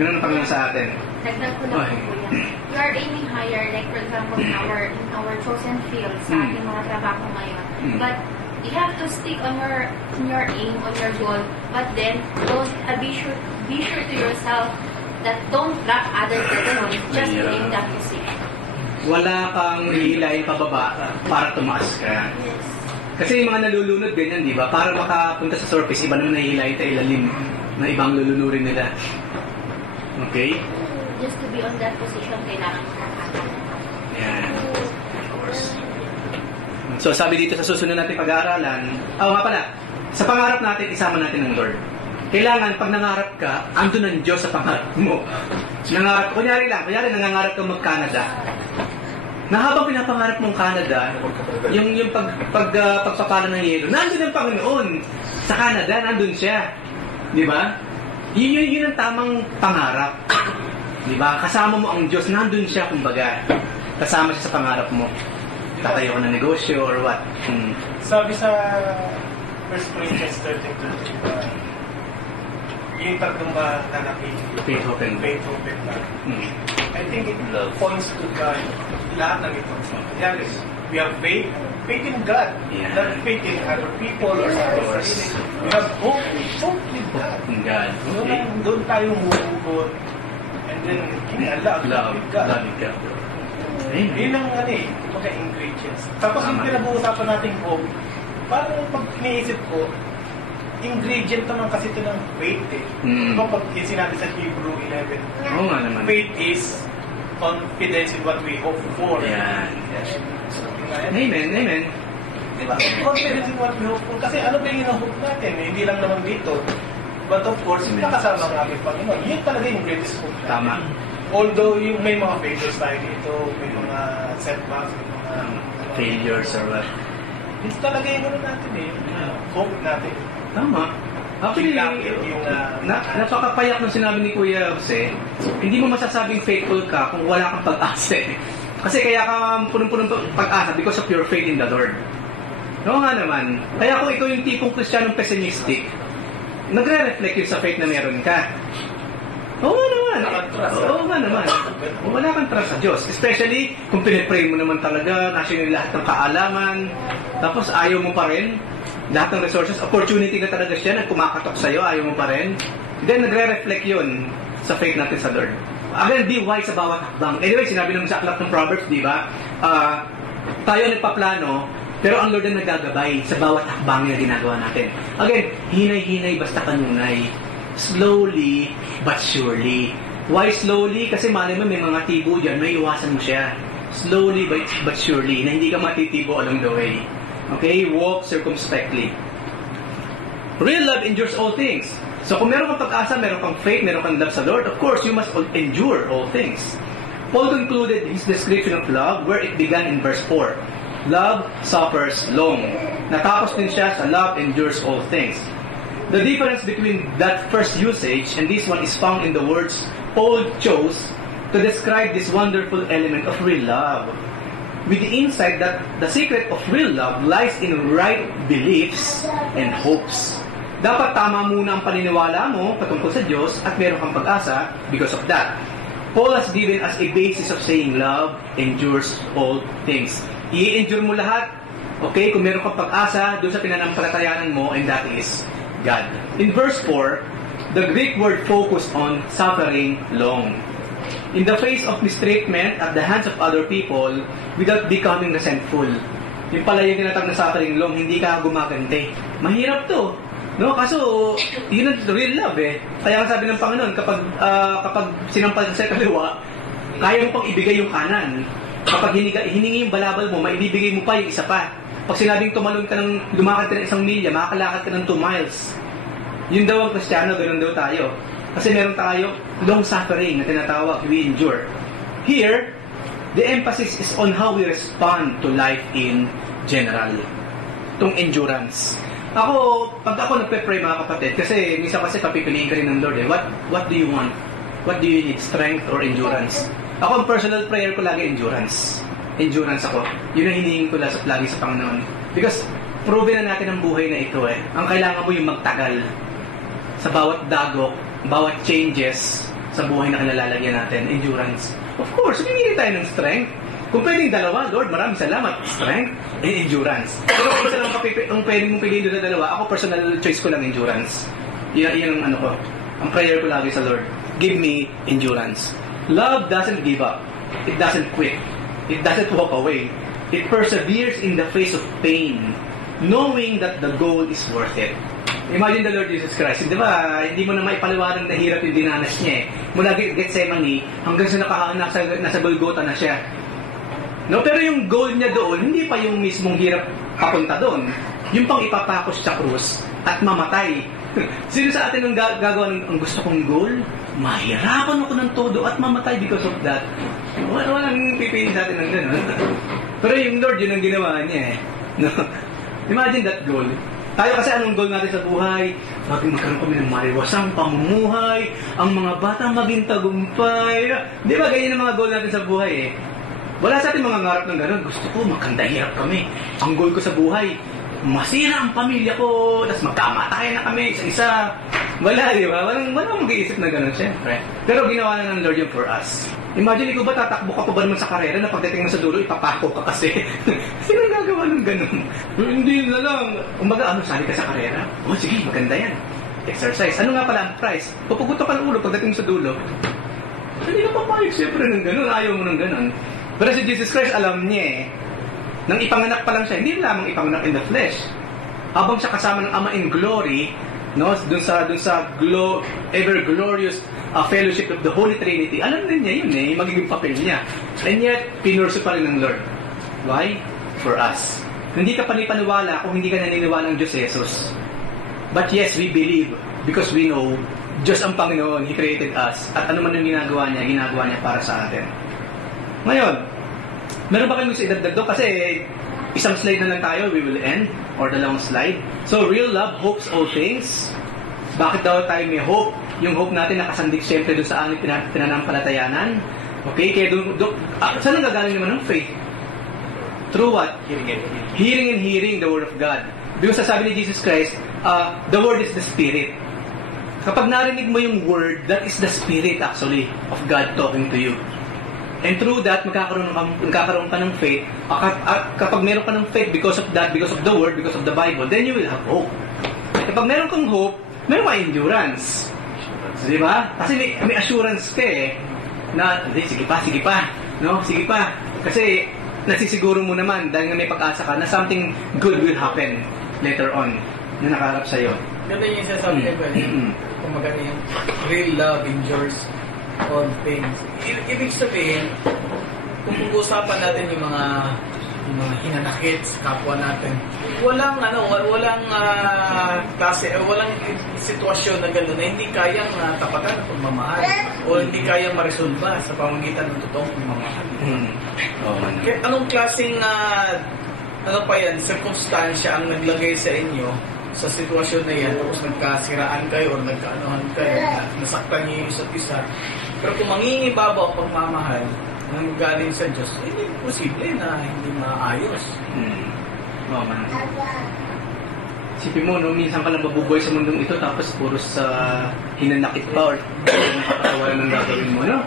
Ganun ang Panginoon sa atin. Dagdag ko lang po kuya. We are aiming higher, like for example, in our chosen field, sa ating mga trabaho ngayon. But you have to stick on your aim, on your goal. But then, don't be sure to yourself that don't drop other goals, just aim that position. Wala kang hihilahin pababa para tumaas ka. Yes. Kasi yung mga nalulunod ganyan, di ba? Para makapunta sa surface, iba naman nahihilahin sa ilalim na ibang lulunurin nila. Okay? Just to be on that position, kailangan makakata. Yeah. Of course. So sabi dito sa susunod natin pag-aaralan, nga pala, sa pangarap natin, isama natin ang Lord. Kailangan, pag nangarap ka, andun ang Diyos sa pangarap mo. Kunyari nangangarap ka mag-Canada. Na habang pinapangarap mong Canada, yung pagpapala ng yelo, nandun ang Panginoon. Sa Canada, nandun siya. Di ba? Yun ang tamang pangarap. Di ba? Kasama mo ang Diyos, nandun siya, kumbaga. Kasama siya sa pangarap mo. Tatayo ka ng negosyo or what? Sabi sa 1 Corinthians 13:25, yung tatlong lalaki, Faith, hope, and love. I think it points to God. Lahat ng ito. We have faith in God. Yeah. Not faith in other people or other things. We have hope with God. In God. Okay. Doon tayo humuhugot. And then, love with God. Love with God. Amen. Yun ang mga ingredients. Tapos yung pinag-uusapan natin hope, parang pag iniisip ko, ingredient naman kasi ito ng faith eh. Diba pag sinabi sa Hebrew 11, Oo nga naman. faith is confidence in what we hope for. Yan. Amen. Diba? Confidence in what we hope for. Kasi ano ba yung hinahope natin? Hindi lang naman dito. But of course, nakasama ng ating Panginoon. Yun talaga yung greatest hope natin. Tama. Although yung may mga failures tayo dito, may mga setbacks, may mga Failures or what? It's talaga yung natin eh. Hope natin. Tama. Actually, napakapayak ng sinabi ni Kuya Jose, hindi mo masasabing faithful ka kung wala kang pag-asa. Kasi kaya ka punong-punong pag-asa because of your faith in the Lord. Oo nga naman. Kaya kung ikaw yung tipong Kristiyanong pessimistic, nagre-reflect yun sa faith na meron ka. Oo nga naman. Wala kang trust sa Diyos. Especially kung pinipray mo naman talaga, nasa yung lahat ng kaalaman, tapos ayaw mo pa rin, lahat ng resources, opportunity na talaga siya, kumakatok sa'yo, ayaw mo pa rin. Then, nagre-reflect yun sa faith natin sa Lord. Again, be wise sa bawat hakbang. Anyway, sinabi naman sa aklat ng Proverbs, di ba? Tayo nagpaplano, pero ang Lord ang nagagabay sa bawat hakbang na ginagawa natin. Again, hinay-hinay basta kanunay. Slowly but surely. Why slowly? Kasi malay mo may mga tibo dyan, may iwasan mo siya. Slowly but surely, na hindi ka matitibo along the way. Okay? Walk circumspectly. Real love endures all things. So kung meron kang pag-asa, meron kang faith, meron kang love sa Lord, of course, you must endure all things. Paul concluded his description of love where it began in verse 4. Love suffers long. Natapos din siya sa love endures all things. The difference between that first usage and this one is found in the words Paul chose to describe this wonderful element of real love. With the insight that the secret of real love lies in right beliefs and hopes. Dapat tama muna ang paniniwala mo patungkol sa Diyos at meron kang pag-asa because of that. Paul has given us a basis of saying love endures all things. I-endure mo lahat, okay, kung meron kang pag-asa doon sa pinanampalatayanan mo, and that is God. In verse 4, the Greek word focused on suffering long. In the face of mistreatment at the hands of other people without becoming resentful. Yung pala yung tinatawag na suffering long, hindi ka gumagante. Mahirap to. No, kaso yun ang real love eh. Kaya ang sabi ng Panginoon, kapag sinampal sa kaliwa, kaya mo pang ibigay yung kanan. Kapag hiningi yung balabal mo, maibibigay mo pa yung isa pa. Pag sinabing tumalon ka ng lumakad ka ng 1 milya, makakalakad ka ng 2 miles. Yun daw ang Kristiyano, ganun daw tayo. Kasi meron tayo long suffering na tinatawag, we endure. Here, the emphasis is on how we respond to life in general. Itong endurance. Pag ako nagpe-pray mga kapatid, kasi minsan kasi papipiliin ka rin ng Lord eh. What do you want? What do you need? Strength or endurance? Ako, ang personal prayer ko lagi endurance. Endurance ako. Yun ang hinihingi ko lagi sa Panginoon. Because proven na natin ang buhay na ito eh. Ang kailangan mo yung magtagal sa bawat dagok, bawat changes sa buhay na kinalalagyan natin. Endurance. Of course, humingi tayo ng strength. Kung pwedeng dalawa, Lord, maraming salamat. Strength and endurance. Pero kung isa lang kung pwedeng mong piliin doon na dalawa, ako personal choice ko lang endurance. Yan ang ko. Ang prayer ko lagi sa Lord. Give me endurance. Love doesn't give up. It doesn't quit. It doesn't walk away. It perseveres in the face of pain, knowing that the goal is worth it. Imagine the Lord Jesus Christ. Di ba, hindi mo na maipaliwanag na hirap yung dinanas niya eh. Mula Gethsemane hanggang sa nasa Golgotha na siya. No, pero yung goal niya doon, hindi pa yung mismong hirap papunta doon. Yung pang ipapakos sa krus at mamatay. Sino sa atin ang gagawa ng ang gusto kong goal? Mahirapan ako ng todo at mamatay because of that. Walang pipili sa atin ng gano'n. Pero yung Lord, yun ang ginawa niya eh. No? Imagine that goal. Tayo kasi anong goal natin sa buhay? Magkaroon kami ng mariwasang pamumuhay, ang mga bata maging tagumpay. Di ba ganyan ang mga goal natin sa buhay eh? Wala sa atin mga ngarap ng gano'n. Gusto ko, magkandahirap kami. Ang goal ko sa buhay, masira ang pamilya ko, tapos magkamatayan na kami isa-isa. Wala, di ba? Walang mag-iisip na gano'n, syempre. Pero ginawa na ng Lord yun for us. Imagine, ikaw ba tatakbo ka pa ba naman sa karera na pagdating mo sa dulo, ipapako ka kasi? Sino gagawa ng gano'n? Hindi na lang. Umaga, sali ka sa karera? Oh, sige, maganda yan. Exercise. Ano nga pala ang price? Pupuguto ka ng ulo pagdating mo sa dulo. Hindi ka papayag, syempre, ng gano'n. Ayaw mo ng gano'n. Pero si Jesus Christ, alam niya eh, nang ipanganak pa lang siya, hindi lamang ipanganak in the flesh. Habang siya kasama ng Ama in glory, no, dun sa ever glorious fellowship of the Holy Trinity, alam din niya yun eh, magiging papel niya. And yet, pinursu pa rin ng Lord. Why? For us. Hindi ka panipaniwala kung hindi ka naniniwala ng Diyos Jesus. But yes, we believe because we know Diyos ang Panginoon, He created us. At ano man yung ginagawa niya para sa atin. Ngayon, meron ba kayo gusto idagdag doon? Kasi isang slide na lang tayo, we will end, or dalawang slide. So, real love hopes all things. Bakit daw tayo may hope? Yung hope natin nakasandig siyempre doon sa aming pinanampalatayanan. Okay, kaya doon, saan nagagaling naman ng faith? Through what? Hearing and hearing the Word of God. Because sasabi ni Jesus Christ, the Word is the Spirit. Kapag narinig mo yung Word, that is the Spirit actually of God talking to you. And through that, magkakaroon ka ng faith. At kapag meron ka ng faith because of that, because of the Word, because of the Bible, then you will have hope. Kapag meron kang hope, meron ka endurance. Di ba? Kasi may assurance ka eh, na, sige pa, no? Sige pa. Kasi, nasisiguro mo naman, dahil nga may pag-asa ka, na something good will happen later on, na nakaharap sa'yo. Ganda yung sinasabi niya ba? Kung maganda yung real love endures all things. Ibig sabihin, kung pag-uusapan natin yung mga hinanakit sa kapwa natin, walang walang sitwasyon na gano'n na hindi kayang tapatan ng pagmamahal o hindi kayang maresolba sa pamamagitan ng totoong pagmamahal. Kaya anong klaseng circumstansya ang naglagay sa inyo sa sitwasyon na yan, tapos nagkasiraan kayo o nagkaanohan kayo, nasaktan niyo yung isa't isa. Pero kung mangingibabaw ang pagmamahal nang galing sa Diyos, hindi posible na hindi maayos. Sipin mo, no, minsan ka lang mabubuhay sa mundong ito tapos puro sa hinanakit pa or nakakatawalan ng gagawin mo, no?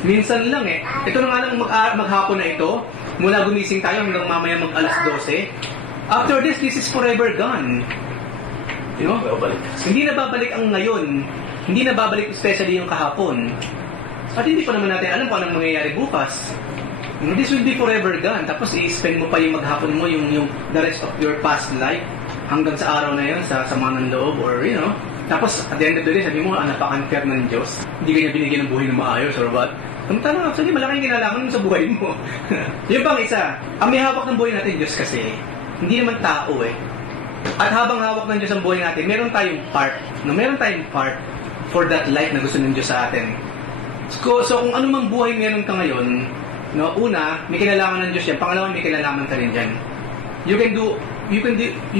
Minsan lang eh. Ito na nga lang maghapon na ito, mula gumising tayo hanggang mamaya mag-alas 12. After this is forever gone. You know? Hindi na babalik ang ngayon. Hindi na babalik especially yung kahapon. At hindi pa naman natin alam kung anong mangyayari bukas. This will be forever gone. Tapos i-spend mo pa yung maghapon mo yung the rest of your past life hanggang sa araw na yun, sa sama ng loob or you know. Tapos at the end of the day, sabi mo, napaka-unfair ng Diyos. Hindi kanya binigyan ng buhay ng maayos or what? Samantalang actually, malaking kinalaman mo sa buhay mo. Yung pang isa, ang may hawak ng buhay natin, Diyos kasi, hindi naman tao eh. At habang hawak ng Diyos ang buhay natin, meron tayong part for that life na gusto ng Diyos sa atin. So kung ano mang buhay meron ka ngayon, no, una, may kinalaman ng Diyos yan. Pangalawa, may kinalaman ka rin dyan. You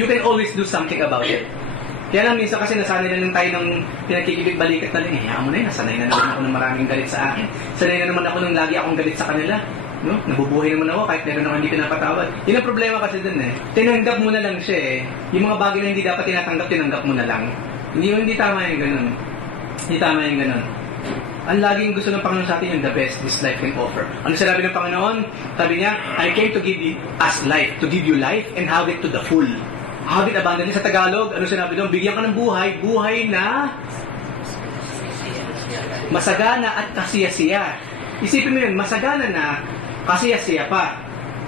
can always do something about it. Kaya lang minsan kasi nasanay na lang tayo ng pinagkikibig-balikat na lang. Hayaan mo na yun, nasanay na naman ako ng maraming galit sa akin. Sanay na naman ako ng lagi akong galit sa kanila. No? Nabubuhay naman ako kahit meron naman hindi pinapatawad. Yun ang problema kasi dun eh. Tinanggap mo na lang siya eh. Yung mga bagay na hindi dapat tinanggap mo na lang. Hindi tama yung ganun. Hindi tama yung ganun. Ang laging gusto ng Panginoon sa atin yung the best this life can offer. Ano sinabi ng Panginoon? Sabi niya, I came to give you us life, to give you life and have it to the full. Have it abundantly. Sa Tagalog, ano sinabi doon? Bigyan ka ng buhay na masagana at kasiyasiya. Isipin mo yun, masagana na, kasiyasiya pa.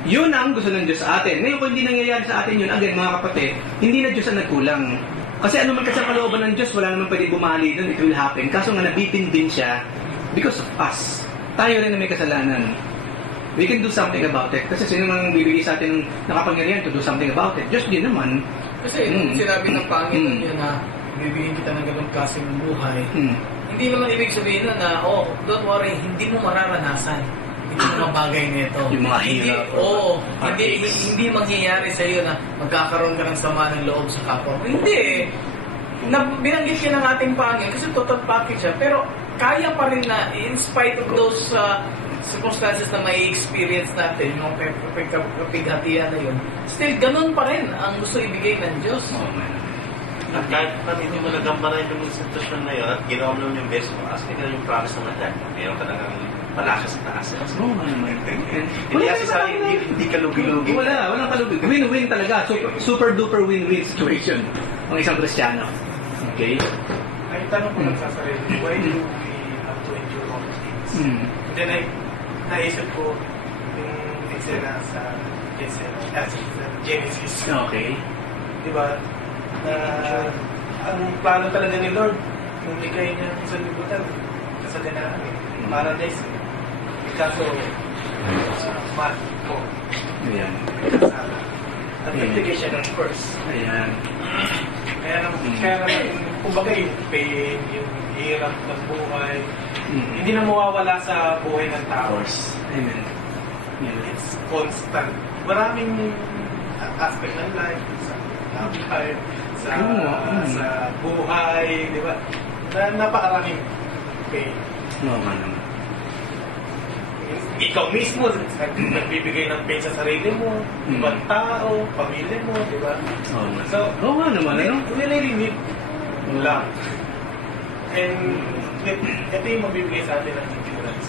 Yun ang gusto ng Diyos sa atin. Ngayon kung hindi nangyayari sa atin yun, again mga kapatid, hindi na Diyos ang nagkulang. Kasi ano man kasi ang kalooban ng Diyos, wala naman pwede bumali doon, it will happen. Kaso nga nabitin din siya because of us. Tayo rin na may kasalanan. We can do something about it. Kasi sino mang bibigay sa atin ng nakapangyarihan to do something about it? Diyos din naman. Kasi sinabi ng Panginoon niya na bibigyan kita ng ganung klaseng buhay. Hindi naman ibig sabihin na, don't worry, hindi mo mararanasan yung mga bagay nito. Yung mga hirap. Hindi mangyayari sa iyo na magkakaroon ka ng sama ng loob sa kapwa mo. Hindi. Binanggit ka ng ating Panginoon kasi total package siya. Pero kaya pa rin na, in spite of those circumstances na may experience natin, yung kapighatian na yun, still, ganun pa rin ang gusto ibigay ng Diyos. At kahit pa hindi mo nagampanan yung sitwasyon na yun at ginawa mo yung best mo, as ka yung promise naman dyan. Mayroon ka nang palasa sa taas. Hindi kasi sa hindi ka lugi-lugi. Walang kalugi. Win-win talaga. Super duper win-win situation ang isang Kristiyano. Okay? Ay, tanong ko lang sa sarili, why do we have to endure all things? Then naisip ko yung eksena sa Genesis. Okay. Diba? Ang plano talaga ni Lord, nung ligay niya sa libutan, kasaganaan, paradise. Kaso, mat ko. Ayan. At nagbigay siya ng curse. Ayan. Kaya naman, kumbaga yung pain, yung hirap ng buhay, hindi na mawawala sa buhay ng tao. Amen. It's constant. Maraming aspect ng life, sa buhay, di ba? Napakaraming pain. Naman. Ikaw mismo, nagbibigay ng pain sa sarili mo, ibang tao, pamilya mo, di ba? So, we really need love. And ito yung mabibigay sa atin ng endurance.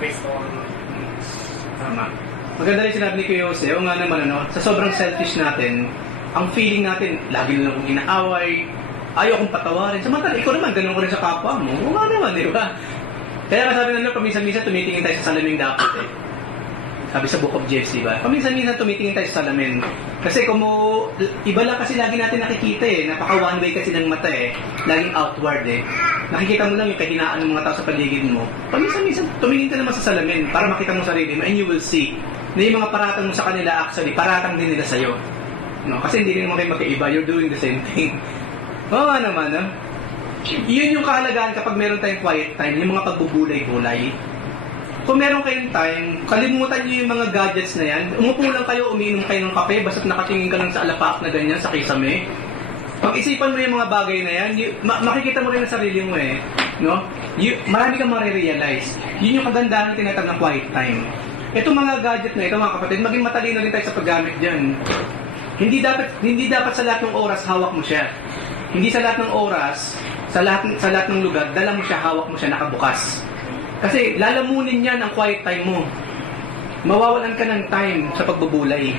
based on Tama. Maganda rin sinabi ni Kuya Jose, o nga naman sa sobrang selfish natin, ang feeling natin, lagi na lang kong inaaway, ayaw kong patawarin. Samantala, ikaw naman, ganun ko rin sa kapwa mo. O nga naman, di ba? Kaya kasabi na lang, paminsan-minsan tumitingin tayo sa salamin dapat eh. Sabi sa Book of James, di ba? Paminsan-minsan tumitingin tayo sa salamin. Kasi iba lang kasi lagi natin nakikita eh. Napaka one way kasi ng mata eh. Laging outward eh. Nakikita mo lang yung kahinaan ng mga tao sa paligid mo. Paminsan-minsan tumingin ka naman sa salamin para makita mo sarili mo and you will see na yung mga paratang mo sa kanila actually, paratang din nila sa'yo. No? Kasi hindi rin naman kayo magkaiba. You're doing the same thing. Oo nga naman, no? Yun yung kahalagaan kapag meron tayong quiet time, yung mga pagbubulay-bulay. Kung meron kayong time, kalimutan nyo yung mga gadgets na yan. Umupo lang kayo, umiinom kayo ng kape, basta't nakatingin ka lang sa alapak na ganyan, sa kisame. Pag-isipan mo yung mga bagay na yan, makikita mo rin ang sarili mo eh. No? Marami kang marirealize. Yun yung kagandahan ng tinatag na quiet time. Itong mga gadget na ito, mga kapatid, maging matalino rin tayo sa paggamit dyan. Hindi dapat sa lahat ng oras hawak mo siya. Hindi sa lahat ng oras, sa lahat ng lugar, dala mo siya, hawak mo siya, nakabukas. Kasi lalamunin niyan ang quiet time mo. Mawawalan ka ng time sa pagbubulay.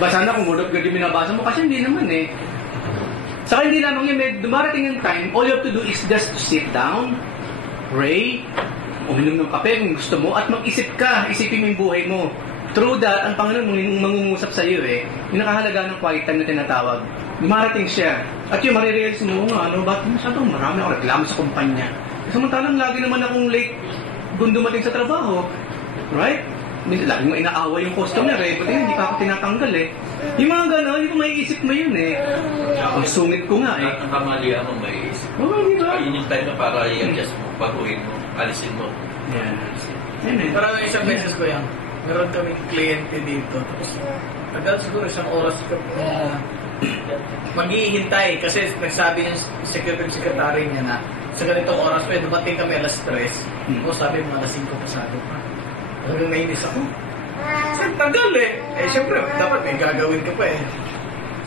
Basa na kung mulot gadi minabasa mo kasi hindi naman eh. Saka hindi lamang yun, may dumarating yung time, all you have to do is just to sit down, pray, uminom ng kape kung gusto mo, at mag-isip ka, isipin mo yung buhay mo. Through that, ang Panginoon mangungusap sa iyo eh. Yung nakahalaga ng quiet time na tinatawag. Dumarating siya. At yung marirealize mo, bakit masyadong marami ako reklamo sa kumpanya. Samantalang lagi naman akong late kung dumating sa trabaho. Right? Lagi mo inaaway yung customer eh. Buti hindi pa ako tinatanggal eh. Yung mga gano'n, hindi ko maiisip mo yun eh. Ang sungit ko nga eh. Ang kamalian mo maiisip. Oo, di ba? Ayun yung time na para i-adjust mo, baguhin mo, alisin mo. Yan. Yan eh. Parang isang beses ko yan, meron kaming kliyente dito. Tapos, agad siguro isang oras ka maghihintay kasi nagsabi yung secretary niya na sa ganitong oras pa, dumating kami alas 3. Tapos sabi mo alas 5 pasado pa. Hanggang nainis ako. Sabi, tagal eh. Eh, syempre, dapat may gagawin ka pa eh.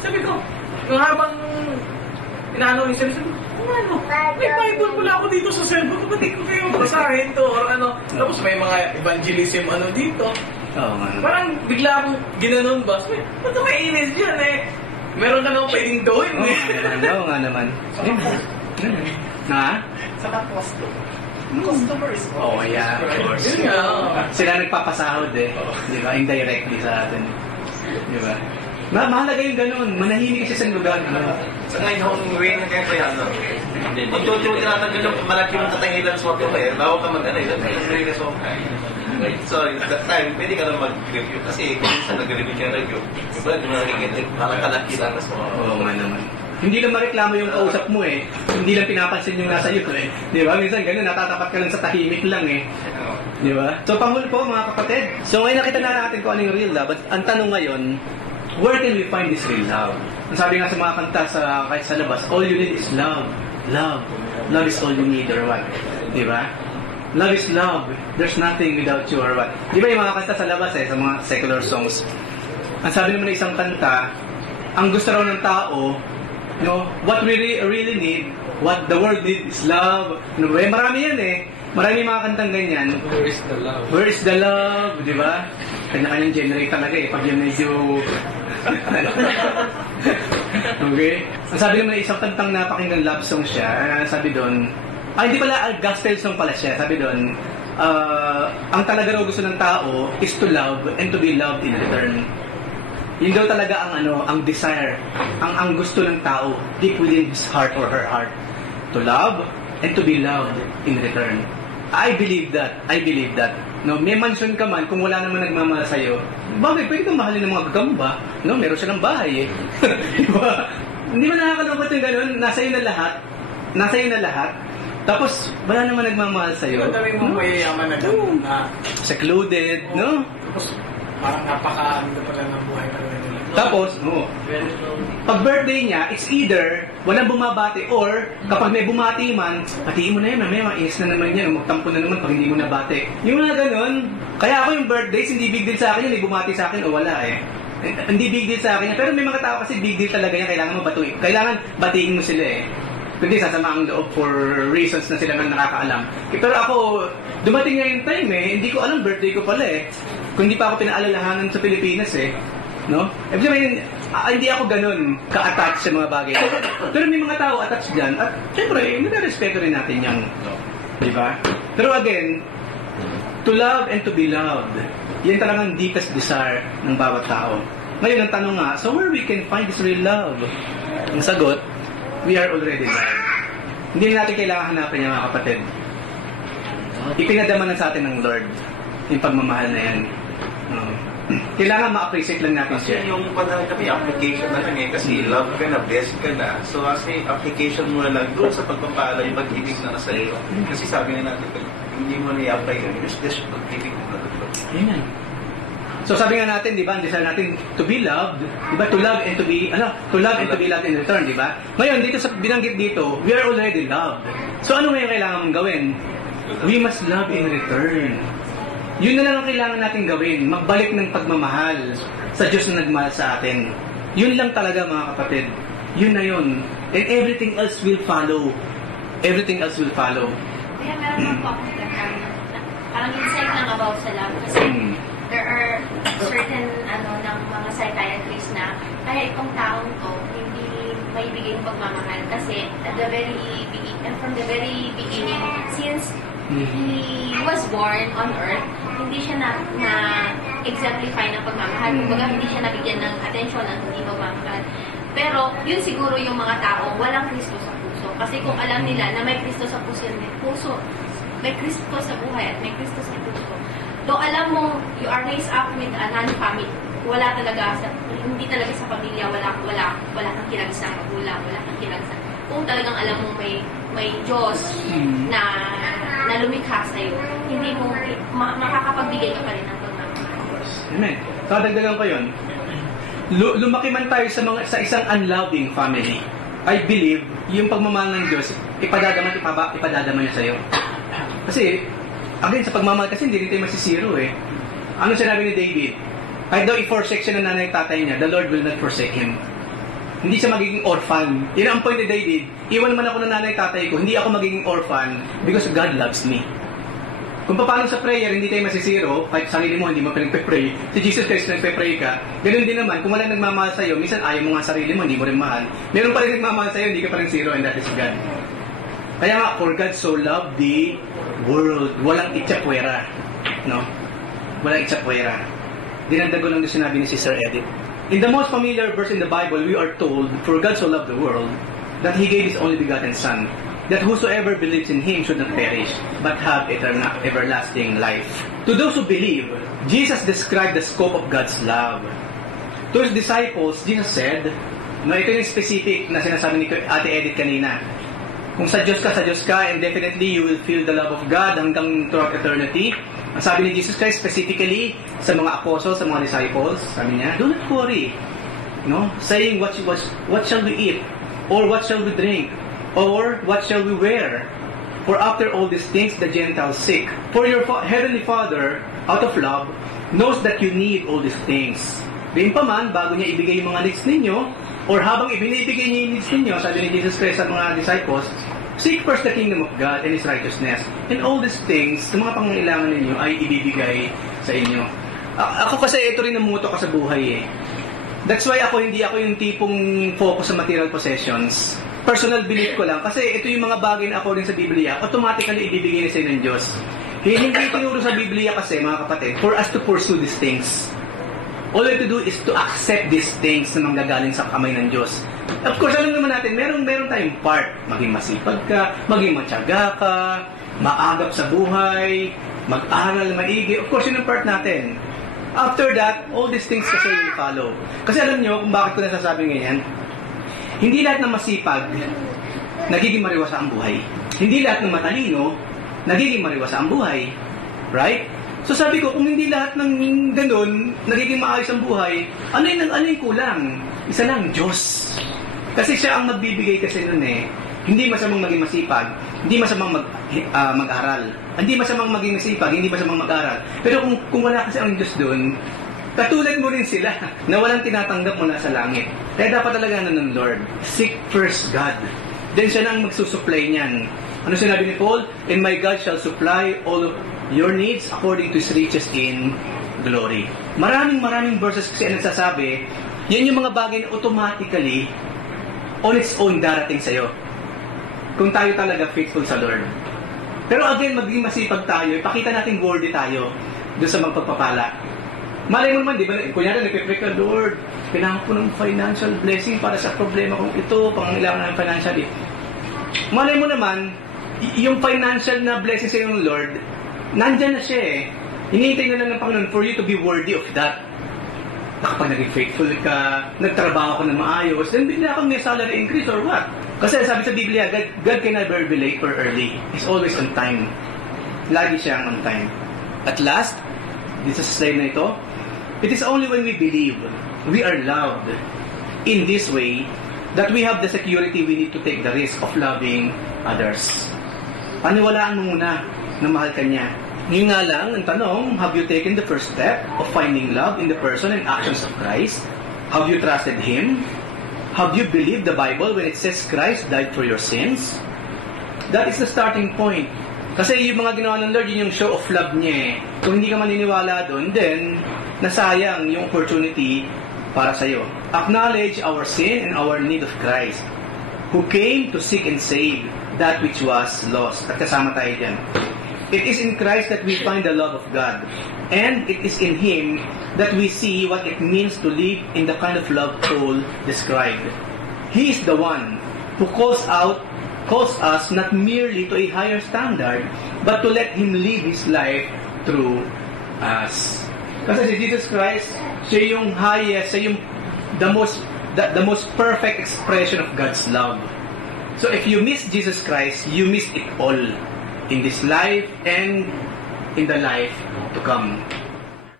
Sabi ko, yung habang inaano yung sabi ko, ano? May Bible pala ako dito sa cellphone ko. Ba't ko kayo basahin to? Or ano? Tapos may mga evangelism ano dito. Oo nga. Parang bigla akong ginanon ba? Sabi, ba't ka mainis dyan eh? Meron ka naman pwedeng gawin eh. Oo nga naman. Na? Saka customer is Oh, yeah. Of course. Yun nga. Sila nagpapasahod eh. Di ba? Indirectly sa atin. Di ba? Mahalaga yung ganun. Manahimik kasi sa lugar. Sa ngayon, kung way na kayo kaya, kung tutuloy natin yung malaki mong katangilan sa wato kayo, bago ka mag-ano, yung so, that time, pwede ka na mag-review kasi kung minsan nag-review siya review, iba, di mo nakikita, parang kalaki lang na sa Oo nga naman. Hindi lang mareklamo yung kausap mo eh. Hindi lang pinapansin yung nasa iyo eh. Di ba? Minsan ganun, natatapat ka lang sa tahimik lang eh. Di ba? So, panghuli po mga kapatid. So, ngayon nakita na natin kung ano yung real love. But ang tanong ngayon, where can we find this real love? Ang sabi nga sa mga kanta kahit sa labas, all you need is love. Love. Love is all you need or what? Di ba? Love is love. There's nothing without you or what? Di ba yung mga kanta sa labas eh, sa mga secular songs? Ang sabi naman ng isang kanta, ang gusto raw ng tao, what we really need, what the world needs is love. Marami yan eh. Marami mga kantang ganyan. Where is the love? Where is the love? Di ba? Kanya-kanyang generate talaga eh. Pag yung medyo... okay? Ang sabi naman isang kantang napakinggan love song siya. Sabi doon, hindi pala, gospel song pala siya. Sabi doon, ang talaga raw gusto ng tao is to love and to be loved in return. Yun daw talaga ang desire, ang gusto ng tao deep within his heart or her heart. To love and to be loved in return. I believe that. No, may mansion ka man, kung wala naman nagmamahal sa'yo, bagay, pwede kang mahalin ng mga gagamba. No, meron siya ng bahay eh. Diba? Hindi ba nakakalungkot yung gano'n? Nasa iyo na lahat. Tapos, wala naman nagmamahal sa'yo. Ang dami mong mayayaman na gano'n na secluded, no? tapos parang napaka-ano pala ng buhay talaga nila. Tapos, pag birthday niya, it's either walang bumabati or kapag may bumati man, patiin mo na yun, may mainis na naman yan, magtampo na naman pag hindi mo nabati. Yung mga ganun, kaya ako yung birthdays, hindi big deal sa akin yun, may bumati sa akin o wala eh. Hindi big deal sa akin yan. Pero may mga tao kasi big deal talaga yan, kailangan mo batuin. Kailangan batiin mo sila eh. kundi sasama ang loob for reasons na sila nang nakakaalam. Pero ako, dumating nga yung time hindi ko alam, birthday ko pala kung hindi pa ako pinaalalahanan sa Pilipinas no? Ibig sabihin, hindi ako ganun ka-attach sa mga bagay. Pero may mga tao attached dyan, at syempre, nire-respeto rin natin yan. Di ba? Pero again, to love and to be loved, yan talagang deepest desire ng bawat tao. Ngayon, ang tanong nga, so where we can find this real love? Ang sagot, we are already loved. Hindi natin kailangan hanapin yung mga kapatid. Ipinadama na sa atin ng Lord yung pagmamahal na yan. Kailangan ma-appreciate lang natin siya. Kasi yung panahon kami, application na lang kasi love ka na, blessed ka na. So kasi application mo na lang doon sa pagpapala yung pag-ibig na nasa iyo. Kasi sabi nga natin, hindi mo na i-apply yun, just pag-ibig mo na doon. Amen. So sabi nga natin, di ba, ang desire natin to be loved, di ba, to love and to be loved in return, di ba? Ngayon, dito sa binanggit dito, we are already loved. So ano ngayon kailangan mong gawin? We must love in return. Yun na lang ang kailangan natin gawin, magbalik ng pagmamahal sa Diyos na nagmahal sa atin. Yun lang talaga mga kapatid. Yun na yun. And everything else will follow. Everything else will follow. Kaya meron lang po ako parang insight lang about sa love. Kasi there are certain ng mga psychiatrists na kaya itong taong to hindi maibigay yung pagmamahal kasi at the very beginning, from the very beginning, since he was born on earth, hindi siya na exemplify ng pagmamahal. Kumbaga, hindi siya nabigyan ng atensyon at hindi pagmamahal. Pero, yun siguro yung mga tao, walang Kristo sa puso. Kasi kung alam nila na may Kristo sa puso, may Kristo sa buhay at may Kristo sa puso. Though alam mo, you are raised up with a non-family. Hindi talaga sa pamilya, wala kang kinagisang magulang, wala kang kinagisang. Kung talagang alam mo may Diyos na lumikha sa'yo, hindi mo, makakapagbigay ka pa rin ng pagmamahal. Amen. So, dagdagan ko yun. Lumaki man tayo sa isang unloving family, I believe, yung pagmamahal ng Diyos, ipadadama niya sa'yo. Kasi, again, sa pagmamahal kasi, hindi rin tayo masisiro Ano sinabi ni David? Kahit daw i-forsake siya ng nanay tatay niya, the Lord will not forsake him. Hindi siya magiging orphan. Yun ang point ni David. Iwan man ako ng nanay tatay ko, hindi ako magiging orphan because God loves me. Kung paano sa prayer, hindi tayo masisiro, kahit sarili mo, hindi mo pinagpe-pray. Si Jesus Christ nagpe-pray ka. Ganun din naman, kung walang nagmamahal sa'yo, minsan ayaw mo nga sarili mo, hindi mo rin mahal. Meron pa rin nagmamahal sa'yo, hindi ka pa rin zero, and that is God. Kaya nga, for God so loved the world. Walang itsapwera. No? Walang itsapwera. Dinagdago lang yung sinabi ni Sister Edith. In the most familiar verse in the Bible, we are told, for God so loved the world, that He gave His only begotten Son, that whosoever believes in Him should not perish, but have everlasting life. To those who believe, Jesus described the scope of God's love. To His disciples, Jesus said, ito yung specific na sinasabi ni Ate Edith kanina, kung sa Diyos ka, and definitely you will feel the love of God hanggang throughout eternity. Ang sabi ni Jesus Christ specifically sa mga apostles, sa mga disciples, sabi niya, do not worry, no? Saying, what shall we eat? Or what shall we drink? Or what shall we wear? For after all these things the Gentiles seek. For your heavenly Father, out of love, knows that you need all these things. Gayun pa man, bago niya ibigay yung mga needs ninyo, or habang ibinibigay niya yung needs ninyo, sabi ni Jesus Christ sa mga disciples, seek first the kingdom of God and His righteousness. And all these things, sa mga pangangailangan ninyo, ay ibibigay sa inyo. Ako kasi ito rin namuto ka sa buhay That's why hindi ako yung tipong focus sa material possessions. Personal belief ko lang. Kasi ito yung mga bagay na according sa Biblia, automatically ibibigay na sa'yo ng Diyos. Hindi tinuro sa Biblia kasi, mga kapatid, for us to pursue these things. All we have to do is to accept these things na manggagaling sa kamay ng Diyos. Of course, alam naman natin, meron tayong part. Maging masipag ka, maging matyaga ka, maagap sa buhay, mag-aral, maigi. Of course, yun ang part natin. After that, all these things kasi will follow. Kasi alam nyo kung bakit ko nasasabi ngayon, hindi lahat ng masipag nagiging mariwasa ang buhay. Hindi lahat ng matalino nagiging mariwasa ang buhay. Right? So sabi ko, kung hindi lahat ng ganun nagiging maayos ang buhay, ano yung kulang? Isa lang, Diyos. Kasi siya ang magbibigay kasi nun Hindi masamang maging masipag, hindi masamang mag-aral. Hindi masamang maging masipag, hindi masamang mag-aral. Pero kung wala kasi ang Diyos doon, katulad mo rin sila na walang tinatanggap mula sa langit. Kaya dapat talaga ng Lord, seek first God. then siya na ang magsusupply niyan. Ano sinabi ni Paul? And my God shall supply all of your needs according to His riches in glory. Maraming verses kasi ang nagsasabi, yan yung mga bagay na automatically on its own darating sa'yo. Kung tayo talaga faithful sa Lord. Pero again, maging masipag tayo, ipakita natin worthy tayo doon sa magpagpapala. Malay mo naman, di ba? Kunyari, nagpipray ka, Lord, kailangan ko ng financial blessing para sa problema kong ito, pangangailangan ng financially. Malay mo naman, yung financial na blessing sa yung Lord, nandyan na siya eh. Hinihintay na lang ng Panginoon for you to be worthy of that. Kapag naging faithful ka, nagtrabaho ka na maayos, then bigla kang may salary increase or what? Kasi sabi sa Biblia, God can never be late or early. He's always on time. Lagi siyang on time. At last, dito sa slide na ito, it is only when we believe we are loved in this way that we have the security we need to take the risk of loving others. Paniwalaan mo muna na mahal ka niya. Yun nga lang, ang tanong, have you taken the first step of finding love in the person and actions of Christ? Have you trusted Him? Have you believed the Bible when it says Christ died for your sins? That is the starting point. Kasi yung mga ginawa ng Lord, yun yung show of love niya eh. Kung hindi ka maniniwala doon, then nasayang yung opportunity para sa'yo. Acknowledge our sin and our need of Christ, who came to seek and save that which was lost. At kasama tayo dyan. It is in Christ that we find the love of God. And it is in Him that we see what it means to live in the kind of love Paul described. He is the one who calls us not merely to a higher standard, but to let Him live His life through us. Kasi si Jesus Christ, siya yung highest, siya yung the most perfect expression of God's love. So if you miss Jesus Christ, you miss it all in this life and in the life to come.